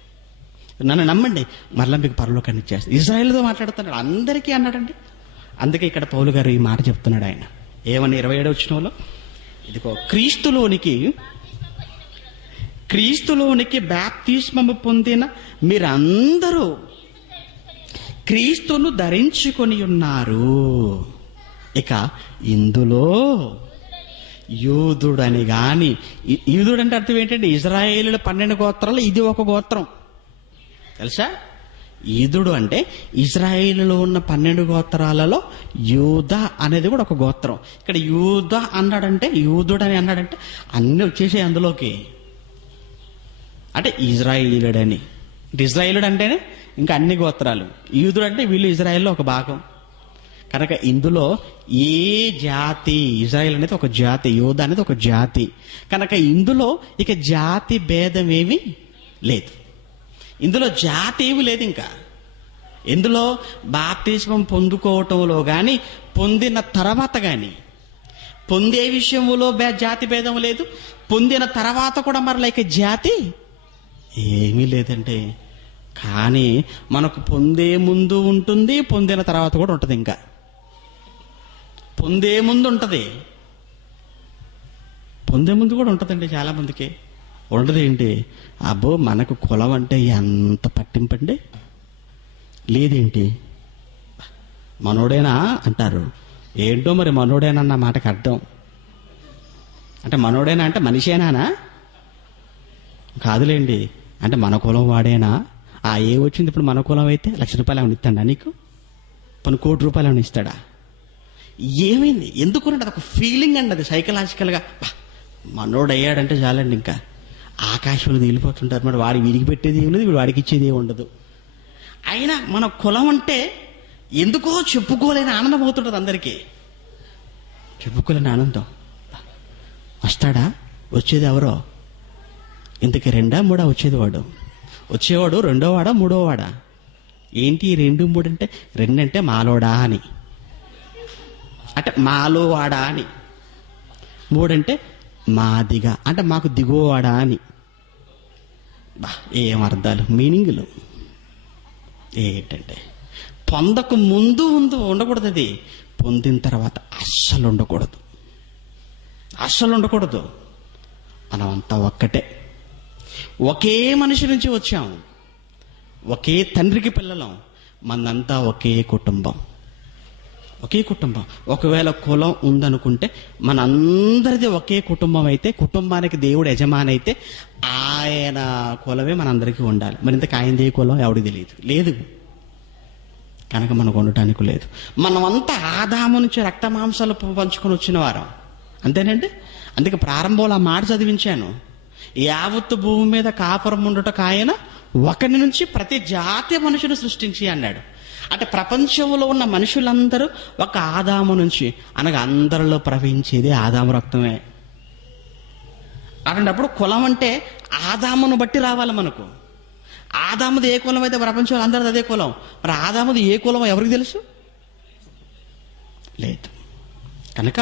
నన్ను నమ్మండి, మరలా మీకు పరలోకాన్ని ఇచ్చేస్తాను. ఇజ్రాయేలుతో మాట్లాడుతున్నాడు, అందరికీ అన్నాడండి. అందుకే ఇక్కడ పౌలు గారు ఈ మాట చెప్తున్నాడు. ఆయన ఏమని 27వ వచనంలో, ఇదిగో క్రీస్తులోనికి బాప్తిస్మము పొందిన మీరందరూ క్రీస్తును ధరించుకొని ఉన్నారు. ఇక ఇందులో యూదుడని గాని, యూదుడు అంటే అర్థం ఏంటంటే ఇజ్రాయేలుల 12 గోత్రాలు ఇది ఒక గోత్రం తెలుసా. యూదుడు అంటే ఇజ్రాయేలులో ఉన్న 12 గోత్రాలలో యూదా అనేది కూడా ఒక గోత్రం. ఇక్కడ యూదా అన్నాడంటే, యూదుడు అని అన్నాడంటే అన్ని వచ్చేసాయి అందులోకి. అంటే ఇజ్రాయేలుడని, ఇజ్రాయేలుడు అంటేనే ఇంకా అన్ని గోత్రాలు, యూదుడు అంటే వీళ్ళు ఇజ్రాయేల్లో ఒక భాగం కనుక ఇందులో ఏ జాతి, ఇజ్రాయేల్ అనేది ఒక జాతి, యూదా అనేది ఒక జాతి కనుక ఇందులో ఇక జాతి భేదం ఏమీ లేదు. ఇందులో జాతి ఏమి లేదు. ఇంకా ఇందులో బాప్తిస్మం పొందుకోవటంలో కానీ పొందిన తర్వాత కానీ పొందే విషయంలో జాతి భేదం లేదు, పొందిన తర్వాత కూడా మరలా ఇక జాతి ఏమీ లేదంటే. కానీ మనకు పొందే ముందు ఉంటుంది, పొందిన తర్వాత కూడా ఉంటుంది. ఇంకా పొందే ముందు ఉంటుంది, పొందే ముందు కూడా ఉంటుందండి. చాలా మందికి ఉండదు. ఏంటి అబ్బో మనకు కులం అంటే ఎంత పట్టింపండి లేదేంటి, మనోడేనా అంటారు. ఏంటో మరి మనోడేనన్న మాటకు అర్థం. అంటే మనోడేనా అంటే మనిషేనానా? కాదులేండి. అంటే మన కులం వాడేనా? ఏ వచ్చింది ఇప్పుడు మన కులం అయితే ₹1,00,000 ఏమైనా ఇస్తాడా నీకు? పని ₹1,00,00,000 ఏమైనా ఇస్తాడా? ఏమైంది? ఎందుకు అంటే అదొక ఫీలింగ్ అండి, అది సైకలాజికల్గా. మనోడు అయ్యాడంటే చాలండి, ఇంకా ఆకాశంలో తేలిపోతుంటారు. మరి వాడి వీడికి పెట్టేది ఏమి లేదు, వీడు వాడికి ఇచ్చేది ఏమి ఉండదు. అయినా మన కులం అంటే ఎందుకో చెప్పుకోలేని ఆనందం అవుతుంటుంది అందరికీ. చెప్పుకోలేని ఆనందం. వస్తాడా? వచ్చేది ఎవరో? ఇంతకీ 2, 3 వచ్చేది వాడు? వచ్చేవాడు 2వ వాడా 3వ వాడా? ఏంటి 2, 3 అంటే? 2 అంటే మాలోడా అని, అంటే మాలో వాడా అని. 3 అంటే మాదిగా, అంటే మాకు దిగువవాడా అని. ఏం అర్థాలు, మీనింగులు ఏంటంటే పొందక ముందు ఉండకూడదు, అది పొందిన తర్వాత అస్సలు ఉండకూడదు, అస్సలు ఉండకూడదు. మనమంతా ఒక్కటే, ఒకే మనిషి నుంచి వచ్చాము, ఒకే తండ్రికి పిల్లలం, మనంతా ఒకే కుటుంబం, ఒకే కుటుంబం. ఒకవేళ కులం ఉందనుకుంటే మనందరిది ఒకే కుటుంబం అయితే, కుటుంబానికి దేవుడు యజమాని అయితే ఆయన కులమే మనందరికీ ఉండాలి. మరి ఇంతకు ఆయనదే కులం ఎవడికి తెలియదు, లేదు కనుక మనకు ఉండటానికి లేదు. మనమంతా ఆదాము నుంచి రక్త మాంసాలు పంచుకొని వచ్చిన వారం, అంతేనండి. అందుకే ప్రారంభంలో ఆ మాట చదివించాను, యావత్తు భూమి మీద కాపురం ఉండటకు ఆయన ఒకరి నుంచి ప్రతి జాతి మనుషులు సృష్టించి అన్నాడు. అంటే ప్రపంచంలో ఉన్న మనుషులందరూ ఒక ఆదాము నుంచి, అనగా అందరిలో ప్రవహించేది ఆదాము రక్తమే. అలాంటప్పుడు కులం అంటే ఆదామును బట్టి రావాలి మనకు. ఆదాముది ఏ కులం అయితే ప్రపంచంలో అందరిది అదే కులం. మరి ఆదాముది ఏ కులం ఎవరికి తెలుసు? లేదు. కనుక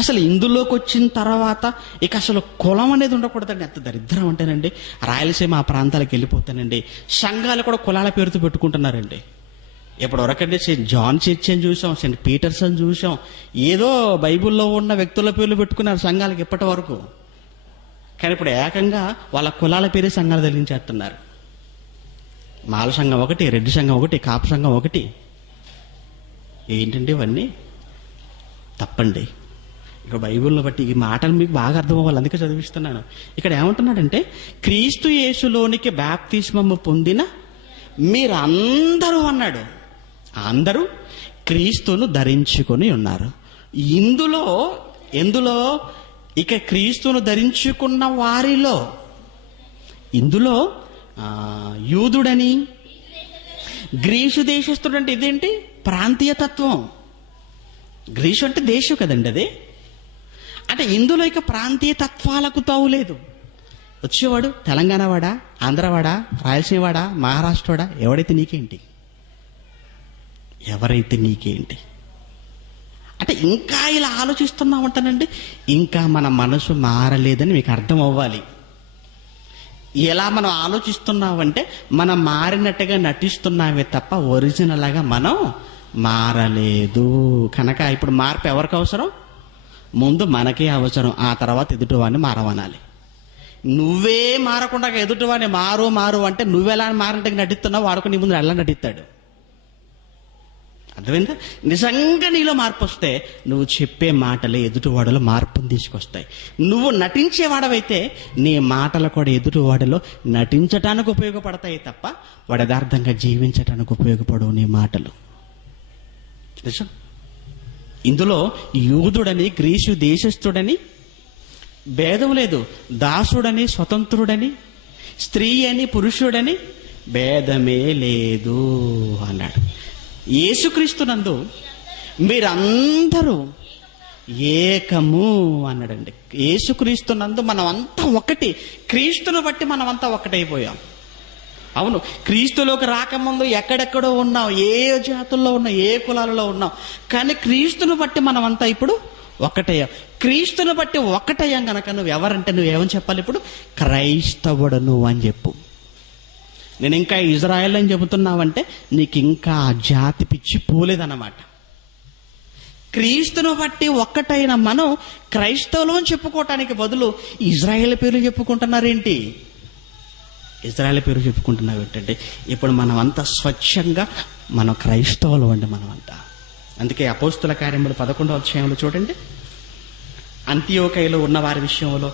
అసలు ఇందులోకి వచ్చిన తర్వాత ఇక అసలు కులం అనేది ఉండకూడదండి. ఎంత దరిద్రం అంటేనండి, రాయలసీమ ఆ ప్రాంతాలకు వెళ్ళిపోతానండి, సంఘాలు కూడా కులాల పేరుతో పెట్టుకుంటున్నారండి. ఇప్పటివరకంటే సెయింట్ జాన్ చర్చ్ అని చూసాం, సెయింట్ పీటర్స్ అని చూసాం, ఏదో బైబిల్లో ఉన్న వ్యక్తుల పేర్లు పెట్టుకున్నారు సంఘాలకు ఇప్పటి వరకు. కానీ ఇప్పుడు ఏకంగా వాళ్ళ కులాల పేరే సంఘాలు తొలగించేస్తున్నారు. మాల సంఘం ఒకటి, రెడ్డి సంఘం ఒకటి, కాపు సంఘం ఒకటి. ఏంటండి ఇవన్నీ? తప్పండి. ఇక బైబిల్ని బట్టి ఈ మాటలు మీకు బాగా అర్థం అవ్వాలి, అందుకే చదివిస్తున్నాను. ఇక్కడ ఏమంటున్నాడంటే, క్రీస్తు యేసులోనికి బాప్తిస్మము పొందిన మీరందరూ అన్నాడు. అందరూ క్రీస్తును ధరించుకొని ఉన్నారు. ఎందులో ఇక క్రీస్తును ధరించుకున్న వారిలో, ఇందులో యూదుడని, గ్రీసు దేశస్థుడంటే ఇదేంటి? ప్రాంతీయ తత్వం. గ్రీసు అంటే దేశం కదండి అది. అంటే ఇందులో ఇక ప్రాంతీయ తత్వాలకు తావులేదు. వచ్చేవాడు తెలంగాణ వాడా, ఆంధ్రవాడా, రాయలసీమ వాడా, మహారాష్ట్రవాడా, ఎవరైతే నీకేంటి, ఎవరైతే నీకేంటి. అంటే ఇంకా ఇలా ఆలోచిస్తున్నామంటానండి, ఇంకా మన మనసు మారలేదని మీకు అర్థం అవ్వాలి. ఎలా మనం ఆలోచిస్తున్నామంటే మనం మారినట్టుగా నటిస్తున్నామే తప్ప ఒరిజినల్గా మనం మారలేదు. కనుక ఇప్పుడు మార్పు ఎవరికి అవసరం? ముందు మనకే అవసరం, ఆ తర్వాత ఎదుటివాడిని మారవనాలి. నువ్వే మారకుండా ఎదుటివాడిని మారు అంటే నువ్వెలా మారంటే నటిస్తున్నావు, వాడుకు నీ ముందు ఎలా నటిస్తాడు? అర్థమైందా? నిజంగా నీలో మార్పు వస్తే నువ్వు చెప్పే మాటలే ఎదుటివాడలో మార్పును తీసుకొస్తాయి. నువ్వు నటించేవాడవైతే నీ మాటలు కూడా ఎదుటివాడిలో నటించటానికి ఉపయోగపడతాయి తప్ప వాడు యథార్థంగా జీవించటానికి ఉపయోగపడవు నీ మాటలు. నిజం. ఇందులో యూదుడని, గ్రీసు దేశస్థుడని భేదం లేదు, దాసుడని, స్వతంత్రుడని, స్త్రీ అని, పురుషుడని భేదమే లేదు అన్నాడు. యేసుక్రీస్తునందు మీరందరూ ఏకము అన్నాడండి. యేసుక్రీస్తునందు మనం అంతా ఒకటి, క్రీస్తును బట్టి మనం అంతా ఒకటైపోయాం. అవును, క్రీస్తులోకి రాకముందు ఎక్కడెక్కడో ఉన్నాం, ఏ జాతుల్లో ఉన్నాం, ఏ కులాలలో ఉన్నాం, కానీ క్రీస్తును బట్టి మనం అంతా ఇప్పుడు ఒకటయ్యాం. క్రీస్తును బట్టి ఒకటయ్యాం కనుక నువ్వు ఎవరంటే నువ్వేమని చెప్పాలి? ఇప్పుడు క్రైస్తవుడు నువ్వు అని చెప్పు. నేను ఇంకా ఇజ్రాయెల్ అని చెబుతున్నావంటే నీకు ఇంకా జాతి పిచ్చి పోలేదన్నమాట. క్రీస్తును బట్టి ఒక్కటైన మనం క్రైస్తవులు అని చెప్పుకోవటానికి బదులు ఇజ్రాయెల్ పేరు చెప్పుకుంటున్నారేంటి? ఇజ్రాయెల్ పేరు చెప్పుకుంటున్నావు ఏంటంటే ఇప్పుడు మనమంతా స్వచ్ఛంగా మనం క్రైస్తవులు అండి. మనమంతా అందుకే అపోస్తుల కార్యములు 11వ అధ్యాయంలో చూడండి, అంతియోకయలో ఉన్న వారి విషయంలో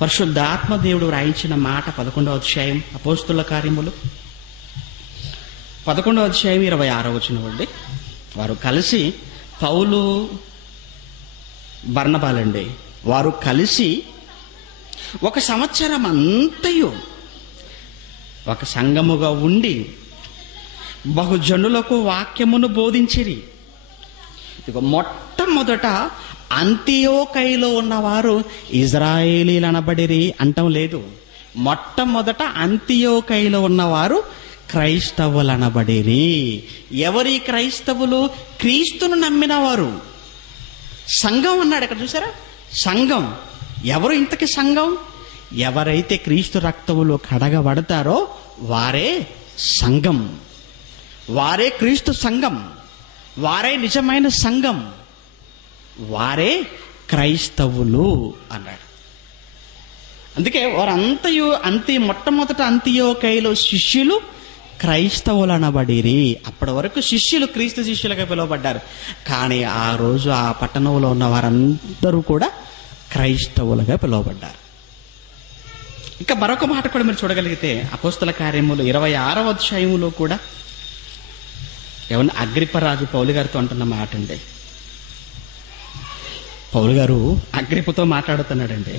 పరిశుద్ధాత్మ దేవుడు రాయించిన మాట 11వ అధ్యాయం అపోస్తుల కార్యములు 11వ అధ్యాయం 26వ వచనం అండి. వారు కలిసి పౌలు బర్నబాలండి, వారు కలిసి 1 సంవత్సరం అంతయు ఒక సంఘముగా ఉండి బహుజనులకు వాక్యమును బోధించిరి. ఇక మొట్టమొదట అంతియోకయలో ఉన్నవారు ఇజ్రాయేలీలు అనబడిరి అంటం లేదు. మొట్టమొదట అంతియోకయలో ఉన్నవారు క్రైస్తవులు అనబడిరి. ఎవరి క్రైస్తవులు? క్రీస్తును నమ్మిన వారు. సంఘం అన్నాడు ఇక్కడ, చూసారా? సంఘం. ఎవరు ఇంతకి సంఘం? ఎవరైతే క్రీస్తు రక్తములో కడగబడతారో వారే సంఘం, వారే క్రీస్తు సంఘం, వారే నిజమైన సంఘం, వారే క్రైస్తవులు అన్నాడు. అందుకే వారంతయు మొట్టమొదట అంతియోకయలో శిష్యులు క్రైస్తవులు అనబడిరి. అప్పటి వరకు శిష్యులు క్రీస్తు శిష్యులుగా పిలువబడ్డారు. కానీ ఆ రోజు ఆ పట్టణంలో ఉన్న వారందరూ కూడా క్రైస్తవులుగా పిలువబడ్డారు. ఇంకా మరొక మాట కూడా మీరు చూడగలిగితే అపోస్తల కార్యములు 26వ అధ్యాయములో కూడా ఏమన్నా అగ్రిప్పరాజు పౌలు గారితో అంటున్న మాట అండి. పౌలు గారు అగ్రిప్పతో మాట్లాడుతున్నాడండి.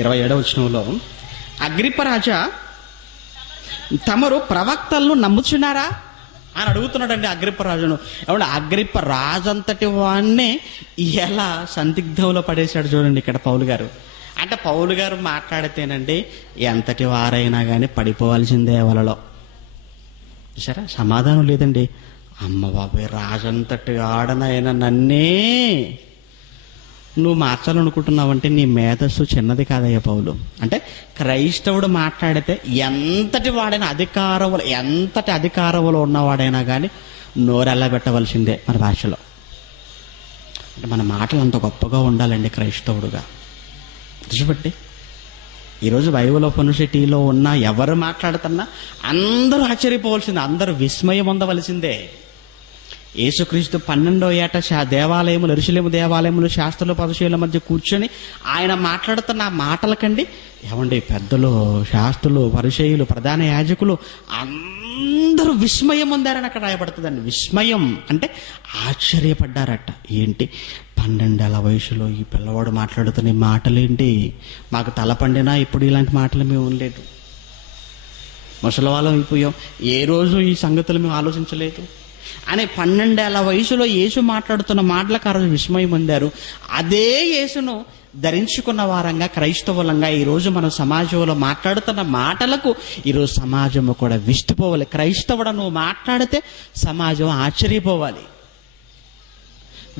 27వ వచనంలో, అగ్రిప్పరాజా, తమరు ప్రవక్తలను నమ్ముచున్నారా అని అడుగుతున్నాడండి అగ్రిప్పరాజును. ఏమంటే అగ్రిప్ప రాజంతటి వాడినే ఎలా సందిగ్ధంలో పడేశాడు చూడండి ఇక్కడ పౌలు గారు. అంటే పౌలు గారు మాట్లాడితేనండి ఎంతటి వారైనా కానీ పడిపోవాల్సిందే వలలో. చూసారా? సమాధానం లేదండి. అమ్మ బాబాయ్, రాజంతటి ఆడనైనా నన్నే నువ్వు మార్చాలనుకుంటున్నావంటే నీ మేధస్సు చిన్నది కాదయ్యా పౌలు. అంటే క్రైస్తవుడు మాట్లాడితే ఎంతటి అధికారంలో ఉన్నవాడైనా కానీ నోరెల్లబెట్టవలసిందే మన భాషలో. అంటే మన మాటలు అంత గొప్పగా ఉండాలండి క్రైస్తవుడుగా. దృష్టిపెట్టి ఈరోజు బైబిల్ యూనివర్సిటీలో ఉన్న ఎవరు మాట్లాడుతున్నా అందరూ ఆశ్చర్యపోవలసిందే, అందరూ విస్మయం పొందవలసిందే. యేసుక్రీస్తు 12వ ఏట దేవాలయములు, యెరూషలేము దేవాలయములు శాస్త్రుల పరిచయుల మధ్య కూర్చొని ఆయన మాట్లాడుతున్న ఆ మాటలకండి ఏమండి పెద్దలు, శాస్త్రులు, పరిచయులు, ప్రధాన యాజకులు అందరూ విస్మయం పొందారని అక్కడ రాయబడుతుందండి. విస్మయం అంటే ఆశ్చర్యపడ్డారట. ఏంటి 12 ఏళ్ల వయసులో ఈ పిల్లవాడు మాట్లాడుతున్న మాటలేంటి? మాకు తల పండినా ఇప్పుడు ఇలాంటి మాటలు మేము ఉండలేదు, ముసలి వాళ్ళం అయిపోయాం, ఏ రోజు ఈ సంగతులు మేము ఆలోచించలేదు అని 12 ఏళ్ల వయసులో యేసు మాట్లాడుతున్న మాటలకు ఆ రోజు విస్మయం పొందారు. అదే యేసును ధరించుకున్న వారంగా క్రైస్తవులంగా ఈరోజు మనం సమాజంలో మాట్లాడుతున్న మాటలకు ఈరోజు సమాజము కూడా విస్తుపోవాలి. క్రైస్తవుడు నువ్వు మాట్లాడితే సమాజం ఆశ్చర్యపోవాలి.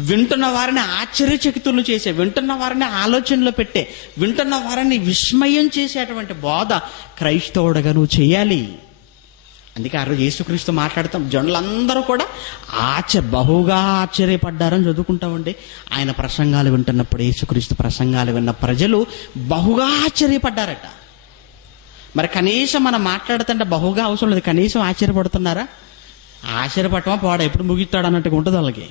వింటున్న వారిని ఆశ్చర్యచకితులు చేసే, వింటున్న వారిని ఆలోచనలో పెట్టే, వింటున్న వారిని విస్మయం చేసేటువంటి బోధ క్రైస్తవుడుగా నువ్వు చేయాలి. అందుకే ఆ రోజు యేసుక్రీస్తు మాట్లాడతాం, జనులందరూ కూడా బహుగా ఆశ్చర్యపడ్డారని చదువుకుంటామండి. ఆయన ప్రసంగాలు వింటున్నప్పుడు, యేసుక్రీస్తు ప్రసంగాలు విన్న ప్రజలు బహుగా ఆశ్చర్యపడ్డారట. మరి కనీసం మనం మాట్లాడుతుంటే బహుగా అవసరం లేదు, కనీసం ఆశ్చర్యపడుతున్నారా? ఆశ్చర్యపడటమా పోడా ఎప్పుడు ముగిస్తాడు అన్నట్టుగా ఉంటుంది వాళ్ళకి.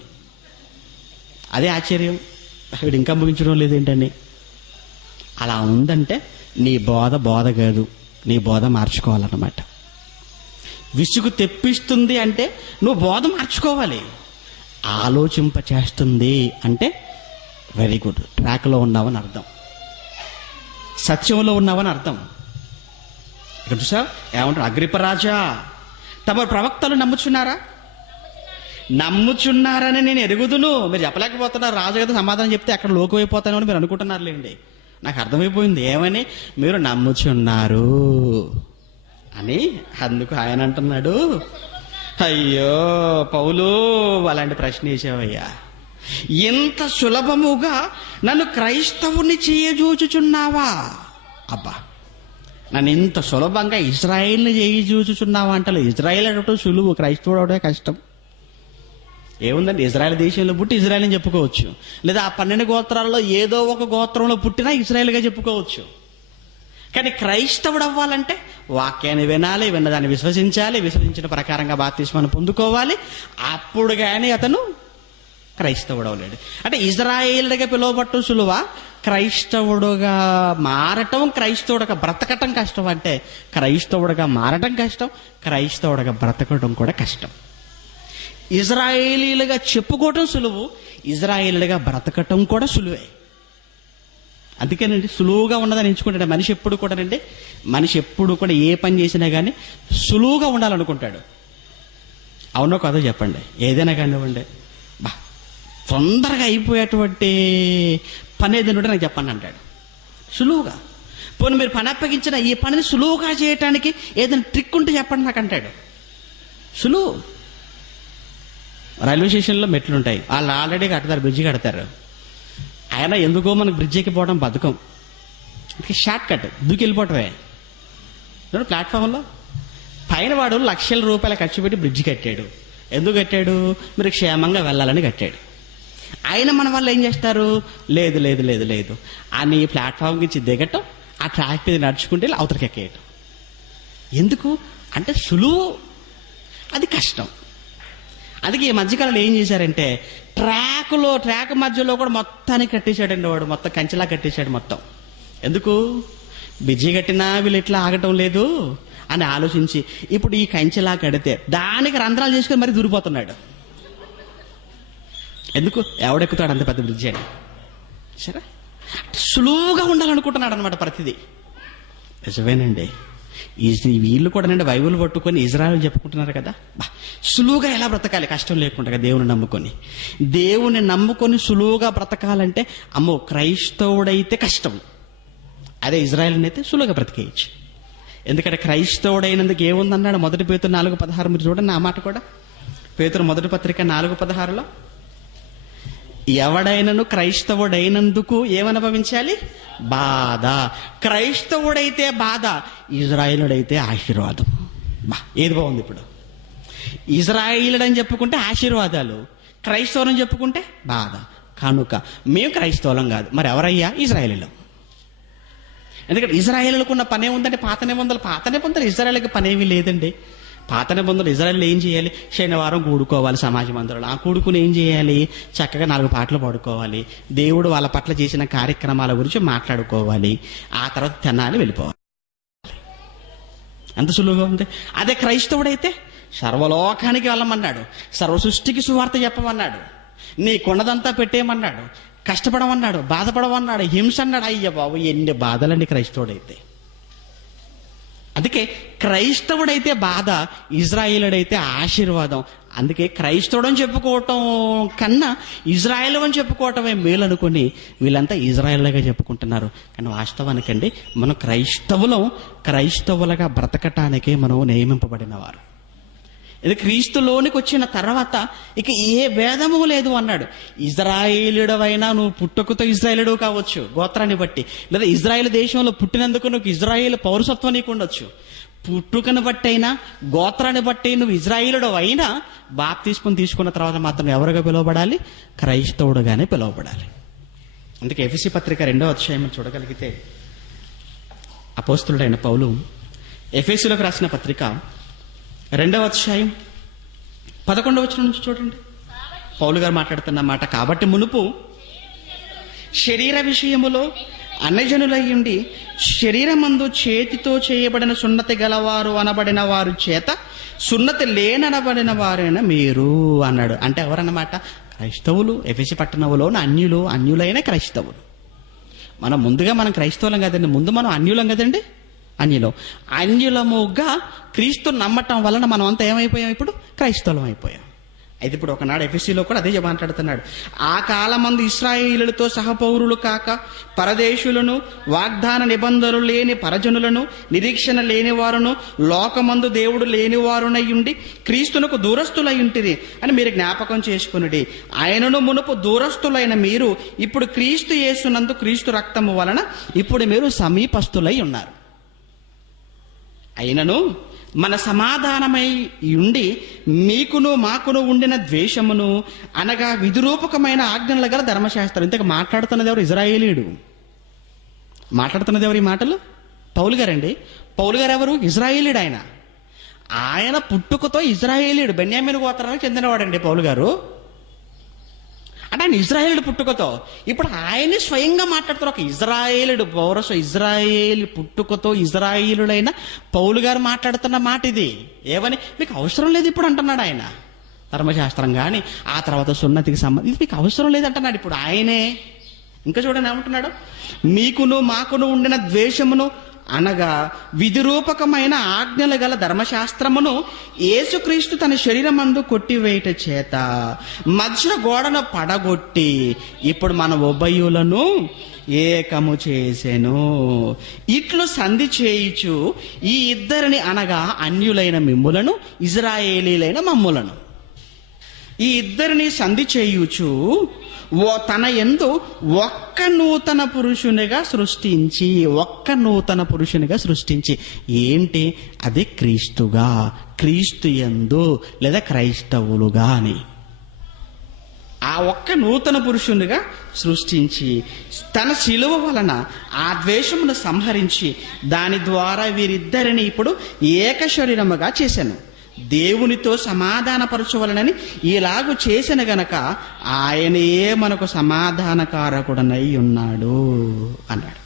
అదే ఆశ్చర్యం. వీడు ఇంకా ముగించడం లేదేంటండి? అలా ఉందంటే నీ బోధ కాదు, నీ బోధ మార్చుకోవాలన్నమాట. విసుగు తెప్పిస్తుంది అంటే నువ్వు బోధ మార్చుకోవాలి. ఆలోచింప చేస్తుంది అంటే వెరీ గుడ్, ట్రాక్లో ఉన్నావని అర్థం, సత్యంలో ఉన్నావని అర్థం. ఇక్కడ చూసా ఏమంటారు? అగ్రిప్పరాజా, తమ ప్రవక్తలు నమ్ముచున్నారని నేను ఎరుగుదును. మీరు చెప్పలేకపోతున్నారు, రాజు కదా సమాధానం చెప్తే అక్కడ లోకమైపోతాను అని మీరు అనుకుంటున్నారులేండి. నాకు అర్థమైపోయింది ఏమని, మీరు నమ్ముచున్నారు అని. అందుకు ఆయన అంటున్నాడు, అయ్యో పౌలు, అలాంటి ప్రశ్న వేసావయ్యా, ఇంత సులభముగా నన్ను క్రైస్తవుని చేయజూచుచున్నావా? అబ్బా, నన్ను ఇంత సులభంగా ఇజ్రాయేల్ని చేయజూచుచున్నావా అంటలే. ఇజ్రాయేల్ అనటం సులువు, క్రైస్తవుడు అవడమే కష్టం. ఏముందండి, ఇజ్రాయేల్ దేశంలో పుట్టి ఇజ్రాయేల్ అని చెప్పుకోవచ్చు, లేదా ఆ 12 గోత్రాల్లో ఏదో ఒక గోత్రంలో పుట్టినా ఇజ్రాయేల్గా చెప్పుకోవచ్చు. కానీ క్రైస్తవుడు అవ్వాలంటే వాక్యాన్ని వినాలి, విన్నదాన్ని విశ్వసించాలి, విశ్వసించిన ప్రకారంగా బాప్తిస్మాన్ని పొందుకోవాలి. అప్పుడు కానీ అతను క్రైస్తవుడు అవలేడు. అంటే ఇజ్రాయేలుడిగా పిలువబట్టం సులువా, క్రైస్తవుడుగా మారటం, క్రైస్తవుడుగా బ్రతకటం కష్టం. అంటే క్రైస్తవుడుగా మారటం కష్టం, క్రైస్తవుడుగా బ్రతకటం కూడా కష్టం. ఇజ్రాయేలీలుగా చెప్పుకోవటం సులువు, ఇజ్రాయేలుగా బ్రతకటం కూడా సులువే. అందుకేనండి సులువుగా ఉన్నదని ఎంచుకుంటాడు మనిషి ఎప్పుడు కూడా ఏ పని చేసినా కానీ సులువుగా ఉండాలనుకుంటాడు. అవునో కాదో చెప్పండి, ఏదైనా కానివ్వండి, తొందరగా అయిపోయేటువంటి పని ఏదైనా ఉంటే నాకు చెప్పండి అంటాడు సులువుగా. పోనీ మీరు పని అప్పగించిన ఈ పనిని సులువుగా చేయటానికి ఏదైనా ట్రిక్ ఉంటే చెప్పండి నాకు అంటాడు. సులువు. రైల్వే స్టేషన్లో మెట్లు ఉంటాయి, వాళ్ళు ఆల్రెడీ కడతారు, బ్రిడ్జి కడతారు. ఆయన ఎందుకో మనకు బ్రిడ్జ్ ఎక్కిపోవడం బతుకం, షార్ట్ కట్ దూకి వెళ్ళిపోవటమే. ప్లాట్ఫామ్లో పైన వాడు లక్షల రూపాయలు ఖర్చు పెట్టి బ్రిడ్జి కట్టాడు. ఎందుకు కట్టాడు? మీరు క్షేమంగా వెళ్ళాలని కట్టాడు. ఆయన మన వాళ్ళు ఏం చేస్తారు? లేదు లేదు లేదు లేదు అని ప్లాట్ఫామ్ నుంచి దిగటం, ఆ ట్రాక్ మీద నడుచుకుంటే అవతలకి ఎక్కేయటం. ఎందుకు అంటే సులువు, అది కష్టం. అందుకే ఈ మధ్యకాలంలో ఏం చేశారంటే ట్రాక్ మధ్యలో కూడా మొత్తానికి కట్టేశాడండి వాడు, మొత్తం కంచెలా కట్టేశాడు మొత్తం. ఎందుకు? బిజీ కట్టినా వీళ్ళు ఇట్లా ఆగటం లేదు అని ఆలోచించి ఇప్పుడు ఈ కంచెలా కడితే దానికి రంధ్రాలు చేసుకుని మరీ దూరిపోతున్నాడు. ఎందుకు? ఎవడెక్కుతాడు అంత పెద్ద బ్రిడ్జి అని. సరే, సులువుగా ఉండాలనుకుంటున్నాడు అనమాట ప్రతిదీ. నిజమేనండి. వీళ్ళు కూడా నండి బైబిల్ పట్టుకొని ఇజ్రాయెల్ చెప్పుకుంటున్నారు కదా, సులువుగా ఎలా బ్రతకాలి కష్టం లేకుండా దేవుని నమ్ముకొని సులువుగా బ్రతకాలంటే అమ్మో క్రైస్తవుడైతే కష్టం, అదే ఇజ్రాయెల్ అయితే సులువుగా బ్రతికేయచ్చు. ఎందుకంటే క్రైస్తవుడైనందుకు ఏముందన్నాడు? మొదటి పేతురు 4:16 మీరు చూడండి ఆ మాట కూడా. పేతురు మొదటి పత్రిక 4:16లో ఎవడైనను క్రైస్తవుడైనందుకు ఏమనుభవించాలి? బాధ. క్రైస్తవుడైతే బాధ, ఇజ్రాయేలుడైతే ఆశీర్వాదం. ఏది బాగుంది ఇప్పుడు? ఇజ్రాయేలుడని చెప్పుకుంటే ఆశీర్వాదాలు, క్రైస్తవులని చెప్పుకుంటే బాధ. కనుక మేము క్రైస్తవులం కాదు, మరి ఎవరయ్యా? ఇజ్రాయేలీలం. ఎందుకంటే ఇజ్రాయేలుకు ఉన్న పనే ఉందంటే పాత నిబంధనలు ఇజ్రాయేల్కి పనేమీ లేదండి. పాత నిబంధనలు ఇజ్రాయేల్ ఏం చేయాలి? శనివారం కూడుకోవాలి సమాజ మందిరంలో. ఆ కూడుకుని ఏం చేయాలి? చక్కగా 4 పాటలు పాడుకోవాలి, దేవుడు వాళ్ళ పట్ల చేసిన కార్యక్రమాల గురించి మాట్లాడుకోవాలి, ఆ తర్వాత తినాలి, వెళ్ళిపోవాలి. అంత సులువుగా ఉంది. అదే క్రైస్తవుడైతే సర్వలోకానికి వెళ్ళమన్నాడు, సర్వ సృష్టికి సువార్త చెప్పమన్నాడు, నీకున్నదంతా పెట్టేయమన్నాడు, కష్టపడమన్నాడు, బాధపడమన్నాడు, హింస అన్నాడు. అయ్య బాబు ఎన్ని బాధలండి క్రైస్తవుడైతే. అందుకే క్రైస్తవుడైతే బాధ, ఇజ్రాయేలుడైతే ఆశీర్వాదం. అందుకే క్రైస్తవుడు అని చెప్పుకోవటం కన్నా ఇజ్రాయేల్ అని చెప్పుకోవటమే మేలు అనుకుని వీళ్ళంతా ఇజ్రాయేల్గా చెప్పుకుంటున్నారు. కానీ వాస్తవానికండి మనం క్రైస్తవులుగా బ్రతకటానికే మనం నియమింపబడిన వారు. ఇది క్రీస్తులోనికి వచ్చిన తర్వాత ఇక ఏ భేదము లేదు అన్నాడు. ఇజ్రాయేలుడవైనా నువ్వు పుట్టుకతో ఇజ్రాయేలుడు కావచ్చు గోత్రాన్ని బట్టి, లేదా ఇజ్రాయేల్ దేశంలో పుట్టినందుకు నువ్వు ఇజ్రాయేల్ పౌరసత్వం నీకు ఉండొచ్చు. పుట్టుకను బట్టి అయినా గోత్రాన్ని బట్టి నువ్వు ఇజ్రాయేలుడు అయినా బాప్తిస్మం తీసుకున్న తర్వాత మాత్రం ఎవరుగా పిలువబడాలి? క్రైస్తవుడుగానే పిలువబడాలి. అందుకే ఎఫెసీ పత్రిక 2వ అధ్యాయం చూడగలిగితే అపోస్తలుడైన పౌలు ఎఫెసీలకు రాసిన పత్రిక 2వ అధ్యాయం 11వ వచనం నుంచి చూడండి. పౌలు గారు మాట్లాడుతున్న మాట, కాబట్టి మునుపు శరీర విషయములో అన్యజనులయ్యుండి శరీరమందు చేతితో చేయబడిన సున్నతి గలవారు అనబడిన వారు చేత సున్నతి లేననబడిన వారైన మీరు అన్నాడు. అంటే ఎవరన్నమాట? క్రైస్తవులు. ఎఫెసీ పట్టణంలోని అన్యులైన క్రైస్తవులు. మనం క్రైస్తవులం కదండి, ముందు మనం అన్యులం కదండి. అన్యులముగా క్రీస్తు నమ్మటం వలన మనం అంతా ఏమైపోయాం? ఇప్పుడు క్రైస్తవులం అయిపోయాం. అయితే ఇప్పుడు ఒకనాడు ఎఫెసీలో కూడా అదే మాట్లాడుతున్నాడు. ఆ కాలమందు ఇశ్రాయేలులతో సహపౌరులు కాక పరదేశులను, వాగ్దాన నిబంధనలు లేని పరజనులను, నిరీక్షణ లేని వారును, లోకమందు దేవుడు లేని వారునయ్యుండి క్రీస్తునకు దూరస్తులయ్యుంటిరి అని మీరు జ్ఞాపకం చేసుకునుడి. ఆయనను మునుపు దూరస్తులైన మీరు ఇప్పుడు క్రీస్తు యేసునందు క్రీస్తు రక్తము వలన ఇప్పుడు మీరు సమీపస్తులై ఉన్నారు. అయినను మన సమాధానమై ఉండి మీకును మాకును ఉండిన ద్వేషమును అనగా విధిరూపకమైన ఆజ్ఞల గల ధర్మశాస్త్రం. ఇంతకు మాట్లాడుతున్నది ఎవరు? ఇజ్రాయేలీయుడు. మాట్లాడుతున్నది ఎవరు ఈ మాటలు? పౌలు గారండి. పౌలు గారు ఎవరు? ఇజ్రాయేలీయుడు. ఆయన పుట్టుకతో ఇజ్రాయేలీయుడు, బెన్యామీను గోత్రానికి చెందినవాడండి పౌలు గారు. ఆయన ఇజ్రాయేలుడు పుట్టుకతో. ఇప్పుడు ఆయనే స్వయంగా మాట్లాడుతారు. ఒక ఇజ్రాయేలుడు పౌరస్వ ఇజ్రాయేల్ పుట్టుకతో ఇజ్రాయేలుడైన పౌలు గారు మాట్లాడుతున్న మాట ఇది. ఏమని? మీకు అవసరం లేదు ఇప్పుడు అంటున్నాడు ఆయన. ధర్మశాస్త్రం కానీ ఆ తర్వాత సున్నతికి సంబంధించి మీకు అవసరం లేదంటున్నాడు ఇప్పుడు ఆయనే. ఇంకా చూడండి ఏమంటున్నాడు, మీకును మాకును ఉండిన ద్వేషమును అనగా విధిరూపకమైన ఆజ్ఞలు గల ధర్మశాస్త్రమును యేసుక్రీస్తు తన శరీరమందు కొట్టివేయట చేత మధ్య గోడను పడగొట్టి ఇప్పుడు మన ఉభయులను ఏకము చేసెను. ఇట్లు సంధి చేయుచు ఈ ఇద్దరిని అనగా అన్యులైన మిమ్ములను ఇజ్రాయేలీలైన మమ్ములను, ఈ ఇద్దరిని సంధి చేయుచు తన యందు ఒక్క నూతన పురుషునిగా సృష్టించి ఏంటి అది? క్రీస్తుగా, క్రీస్తు యందు లేదా క్రైస్తవులుగా అని ఆ ఒక్క నూతన పురుషునిగా సృష్టించి తన శిలువ వలన ఆ ద్వేషమును సంహరించి దాని ద్వారా వీరిద్దరిని ఇప్పుడు ఏక శరీరముగా చేశాను. దేవునితో సమాధానపరచవలనని ఇలాగు చేసిన గనక ఆయనే మనకు సమాధానకారకుడనై ఉన్నాడు అన్నాడు.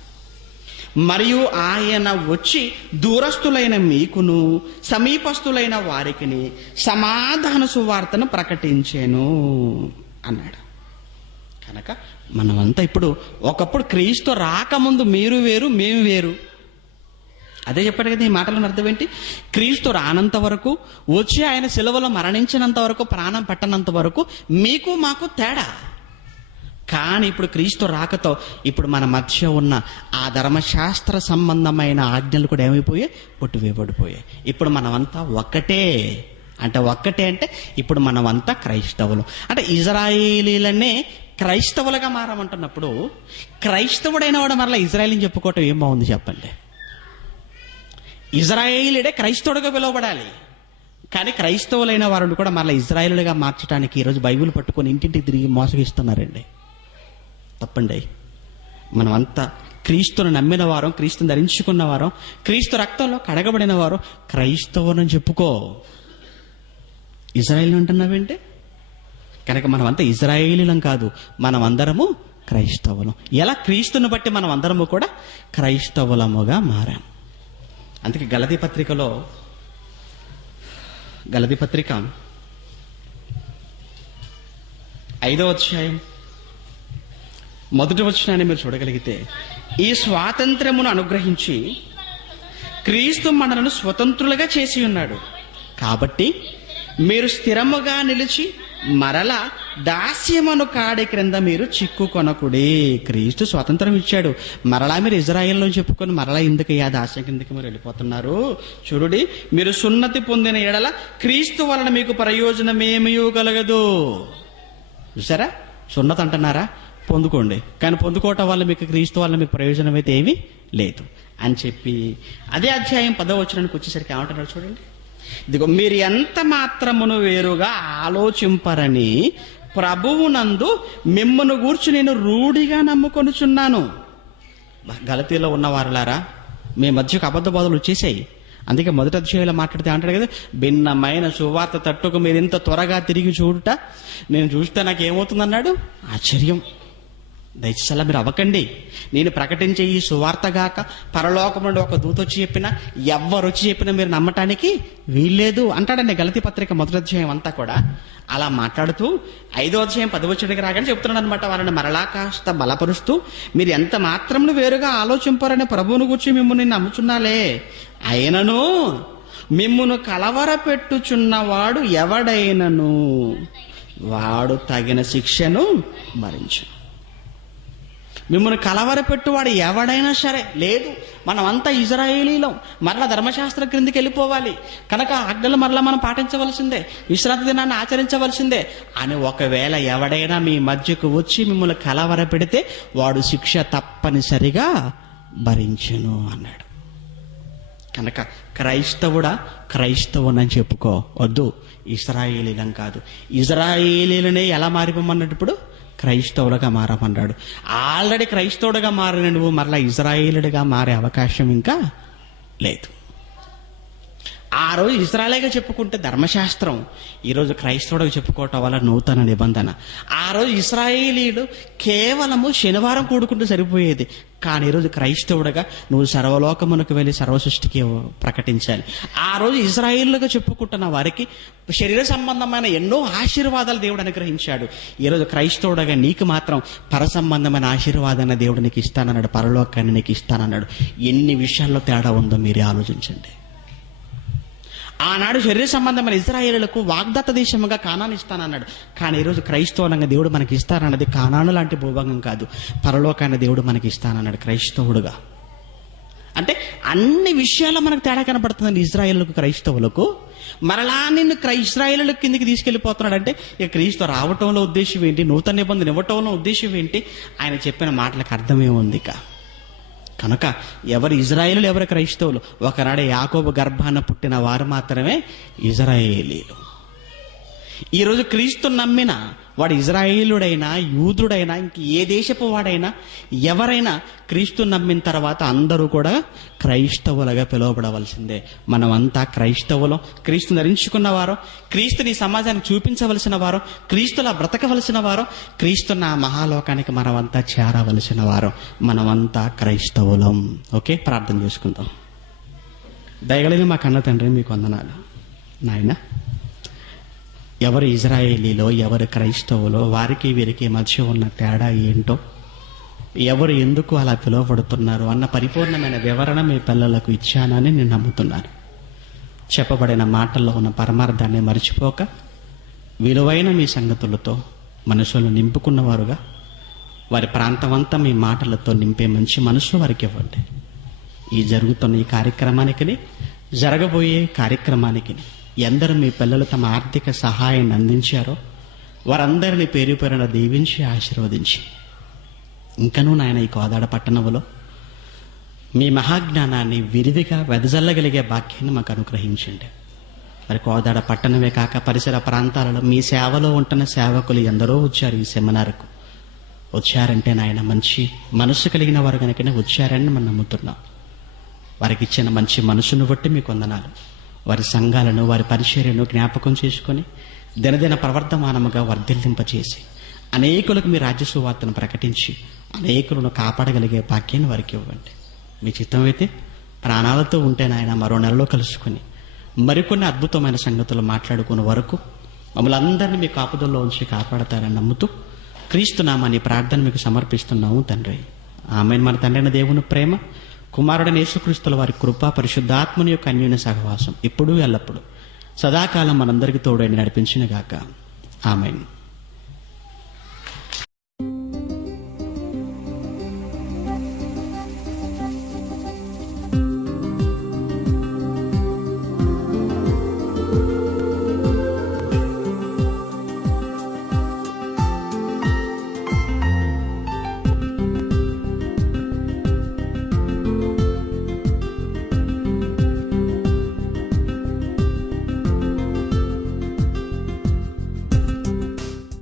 మరియు ఆయన వచ్చి దూరస్తులైన మీకును సమీపస్తులైన వారికిని సమాధాన సువార్తను ప్రకటించెను అన్నాడు. కనుక మనమంతా ఇప్పుడు ఒకప్పుడు క్రీస్తు రాకముందు మీరు వేరు మేము వేరు. అదే చెప్పాడు కదా. ఈ మాటలను అర్థం ఏంటి? క్రీస్తు రానంత వరకు, వచ్చి ఆయన సిలువలో మరణించినంత వరకు, ప్రాణం పెట్టనంత వరకు మీకు మాకు తేడా. కానీ ఇప్పుడు క్రీస్తు రాకతో ఇప్పుడు మన మధ్య ఉన్న ఆ ధర్మశాస్త్ర సంబంధమైన ఆజ్ఞలు కూడా ఏమైపోయాయి? కొట్టివేయబడిపోయాయి. ఇప్పుడు మనమంతా ఒక్కటే. ఒక్కటే అంటే ఇప్పుడు మనమంతా క్రైస్తవులు. అంటే ఇజ్రాయేలీలనే క్రైస్తవులుగా మారమంటున్నప్పుడు క్రైస్తవుడైన వాడు మరలా ఇజ్రాయేలీని చెప్పుకోవటం ఏం బాగుంది చెప్పండి? ఇజ్రాయేలీడే క్రైస్తవుడిగా పిలువబడాలి. కానీ క్రైస్తవులైన వారిని కూడా మరలా ఇజ్రాయేలుగా మార్చడానికి ఈరోజు బైబిల్ పట్టుకొని ఇంటింటికి తిరిగి మోసగిస్తున్నారండి. తప్పండి. మనమంతా క్రీస్తును నమ్మిన వారం, క్రీస్తుని ధరించుకున్న వారం, క్రీస్తు రక్తంలో కడగబడిన వారు క్రైస్తవుని చెప్పుకో. ఇజ్రాయేల్ అంటున్నావేంటి? కనుక మనమంతా ఇజ్రాయేలీలం కాదు, మనమందరము క్రైస్తవులం. ఎలా? క్రీస్తుని బట్టి మనం అందరము కూడా క్రైస్తవులముగా మారాం. అందుకే గలతీ పత్రిక 5వ అధ్యాయం 1వ వచనాన్ని మీరు చూడగలిగితే, ఈ స్వాతంత్రమును అనుగ్రహించి క్రీస్తు మనలను స్వతంత్రులుగా చేసి ఉన్నాడు. కాబట్టి మీరు స్థిరముగా నిలిచి మరలా దాస్యమను కాడి క్రింద మీరు చిక్కుకొనకుడి. క్రీస్తు స్వాతంత్రం ఇచ్చాడు, మరలా మీరు ఇజ్రాయేల్లో చెప్పుకొని మరలా ఎందుకు ఆ దాస్యం కిందకి మీరు వెళ్ళిపోతున్నారు? చూడుడి, మీరు సున్నతి పొందిన ఎడల క్రీస్తు వలన మీకు ప్రయోజనమేమీ కలగదు. చూసారా? సున్నతి అంటున్నారా? పొందుకోండి, కానీ పొందుకోవటం వల్ల మీకు క్రీస్తు వల్ల మీకు ప్రయోజనం అయితే ఏమీ లేదు అని చెప్పి అదే అధ్యాయం 10వ వచనానికి వచ్చేసరికి ఏమంటున్నారు చూడండి. ఇదిగో, మీరు ఎంత మాత్రమును వేరుగా ఆలోచింపరని ప్రభువునందు మిమ్మను గూర్చి నేను రూఢిగా నమ్ముకొనుచున్నాను. గలతీలో ఉన్న వారులారా, మీ మధ్యకు అబద్ధ బోధలు వచ్చేసాయి. అందుకే మొదటి అధ్యాయంలో మాట్లాడితే అంటాడు కదా, భిన్నమైన సువార్త తట్టుకు మీరు ఇంత త్వరగా తిరిగి చూడుట నేను చూస్తే నాకు ఏమవుతుందన్నాడు? ఆశ్చర్యం. దయచేసి అలా మీరు అవ్వకండి. నేను ప్రకటించే ఈ సువార్తగాక పరలోకం నుండి ఒక దూత వచ్చి చెప్పినా, ఎవ్వరు వచ్చి చెప్పినా మీరు నమ్మటానికి వీల్లేదు అంటాడండి. గలతీ పత్రిక మొదటి అధ్యాయం అంతా కూడా అలా మాట్లాడుతూ 5వ అధ్యాయం 10వ వచనానికి రాగానే చెప్తున్నాడు అనమాట. వాళ్ళని మరలా కాస్త బలపరుస్తూ, మీరు ఎంత మాత్రం వేరుగా ఆలోచింపరని ప్రభువును గూర్చి మిమ్మల్ని నమ్ముచున్నాలే, అయినను మిమ్మును కలవరపెట్టుచున్నవాడు ఎవడైనను వాడు తగిన శిక్షను భరించు. మిమ్మల్ని కలవరపెట్టువాడు ఎవడైనా సరే, లేదు మనమంతా ఇజ్రాయేలీలం, మరలా ధర్మశాస్త్రం క్రిందికి వెళ్ళిపోవాలి, కనుక ఆజ్ఞలు మరలా మనం పాటించవలసిందే, విశ్రాంతి దినాన్ని ఆచరించవలసిందే అని ఒకవేళ ఎవడైనా మీ మధ్యకు వచ్చి మిమ్మల్ని కలవరపెడితే వాడు శిక్ష తప్పనిసరిగా భరించును అన్నాడు. కనుక క్రైస్తవునని చెప్పుకో వద్దు, ఇజ్రాయేలీలం కాదు. ఇజ్రాయేలీలనే ఎలా మారిపోమన్నట్టు ఇప్పుడు క్రైస్తవులుగా మారమన్నాడు. ఆల్రెడీ క్రైస్తవుడిగా మారిన నువ్వు మరలా ఇజ్రాయేలుడిగా మారే అవకాశం ఇంకా లేదు. ఆ రోజు ఇశ్రాయేలుగా చెప్పుకుంటే ధర్మశాస్త్రం, ఈరోజు క్రైస్తవుడిగా చెప్పుకోవటం వల్ల నూతన నిబంధన. ఆ రోజు ఇశ్రాయేలీయుడు కేవలము శనివారం కూడుకుంటూ సరిపోయేది, కానీ ఈరోజు క్రైస్తవుడిగా నువ్వు సర్వలోకమునకు వెళ్ళి సర్వసృష్టికి ప్రకటించాలి. ఆ రోజు ఇశ్రాయేలుగా చెప్పుకుంటున్న వారికి శరీర సంబంధమైన ఎన్నో ఆశీర్వాదాలు దేవుడు అనుగ్రహించాడు. ఈరోజు క్రైస్తవుడిగా నీకు మాత్రం పర సంబంధమైన ఆశీర్వాదాన్ని దేవుడు నీకు ఇస్తానన్నాడు, పరలోకాన్ని నీకు ఇస్తానన్నాడు. ఎన్ని విషయాల్లో తేడా ఉందో మీరు ఆలోచించండి. ఆనాడు శరీర సంబంధమైన ఇశ్రాయేలులకు వాగ్దత్త దేశముగా కానాను ఇస్తానన్నాడు, కానీ ఈరోజు క్రైస్తవులంగా దేవుడు మనకి ఇస్తానన్నది కానాను లాంటి భూభాగం కాదు, పరలోకాన్ని దేవుడు మనకి ఇస్తానన్నాడు క్రైస్తవుడుగా. అంటే అన్ని విషయాల్లో మనకు తేడా కనపడుతుందండి ఇశ్రాయేలులకు క్రైస్తవులకు. మరలా నిన్ను ఇశ్రాయేలుల కిందికి తీసుకెళ్లిపోతున్నాడు అంటే ఇక క్రీస్తు రావటంలో ఉద్దేశం ఏంటి, నూతన నిబంధన ఇవ్వటంలో ఉద్దేశం ఏంటి? ఆయన చెప్పిన మాటలకు అర్థమే ఉంది. కనుక ఎవరు ఇజ్రాయేలు, ఎవరు క్రైస్తవులు? ఒకనాడే యాకోబు గర్భాన పుట్టిన వారు మాత్రమే ఇజ్రాయేలీలు. ఈరోజు క్రీస్తు నమ్మిన వాడు ఇజ్రాయేలుడైనా, యూదుడైనా, ఇంక ఏ దేశపు వాడైనా, ఎవరైనా క్రీస్తు నమ్మిన తర్వాత అందరూ కూడా క్రైస్తవులుగా పిలువబడవలసిందే. మనమంతా క్రైస్తవులం, క్రీస్తు ధరించుకున్న వారు, క్రీస్తుని సమాజానికి చూపించవలసిన వారు, క్రీస్తులా బ్రతకవలసిన వారు, క్రీస్తు నా మహాలోకానికి మనమంతా చేరవలసిన వారు. మనమంతా క్రైస్తవులం. ఓకే, ప్రార్థన చేసుకుందాం. దయగలిగిన మా కన్న తండ్రి, మీకు వందనాలు నాయన. ఎవరు ఇజ్రాయేలీలో, ఎవరు క్రైస్తవులో, వారికి వీరికి మధ్య ఉన్న తేడా ఏంటో, ఎవరు ఎందుకు అలా పిలువబడుతున్నారు అన్న పరిపూర్ణమైన వివరణ మీ పిల్లలకు ఇచ్చానని నేను నమ్ముతున్నాను. చెప్పబడిన మాటల్లో ఉన్న పరమార్థాన్ని మర్చిపోక విలువైన మీ సంగతులతో మనసులను నింపుకున్నవారుగా, వారి ప్రాంతమంతా మీ మాటలతో నింపే మంచి మనసు వారికి ఇవ్వండి. ఈ జరుగుతున్న ఈ కార్యక్రమానికి, జరగబోయే కార్యక్రమానికి ఎందరు మీ పిల్లలు తమ ఆర్థిక సహాయాన్ని అందించారో వారందరినీ పేరు పేరున దీవించి ఆశీర్వదించి, ఇంకనూ నాయన ఈ కోదాడ పట్టణంలో మీ మహాజ్ఞానాన్ని విరివిగా వెదజల్లగలిగే భాగ్యాన్ని మాకు అనుగ్రహించండి. మరి కోదాడ పట్టణమే కాక పరిసర ప్రాంతాలలో మీ సేవలో ఉంటున్న సేవకులు ఎందరో వచ్చారు ఈ సెమినార్కు. వచ్చారంటే నాయన మంచి మనసు కలిగిన వారు కనుకనే వచ్చారని మనం నమ్ముతున్నాం. వారికి ఇచ్చిన మంచి మనసును బట్టి మీకు వందనాలు. వారి సంఘాలను, వారి పరిచర్యను జ్ఞాపకం చేసుకుని దినదిన ప్రవర్ధమానముగా వర్ధిల్లింపచేసి అనేకులకు మీ రాజ్య సువార్తను ప్రకటించి అనేకులను కాపాడగలిగే భాగ్యాన్ని వారికి ఇవ్వండి. మీ చిత్తం అయితే ప్రాణాలతో ఉంటే నాయన మరో నెలలో కలుసుకుని మరికొన్ని అద్భుతమైన సంగతులు మాట్లాడుకునే వరకు మమ్మల్ని అందరినీ మీ కాపుదల్లో ఉంచి కాపాడతారని నమ్ముతూ క్రీస్తు నామాన్ని ప్రార్థన మీకు సమర్పిస్తున్నాము తండ్రి. ఆమేన్. మన తండ్రైన దేవుని ప్రేమ, కుమారుడైన యేసుక్రీస్తుల వారి కృప, పరిశుద్ధాత్మని యొక్క అన్యోన్య సహవాసం ఇప్పుడు ఎల్లప్పుడు సదాకాలం మనందరికీ తోడైన నడిపించును గాక. ఆమేన్.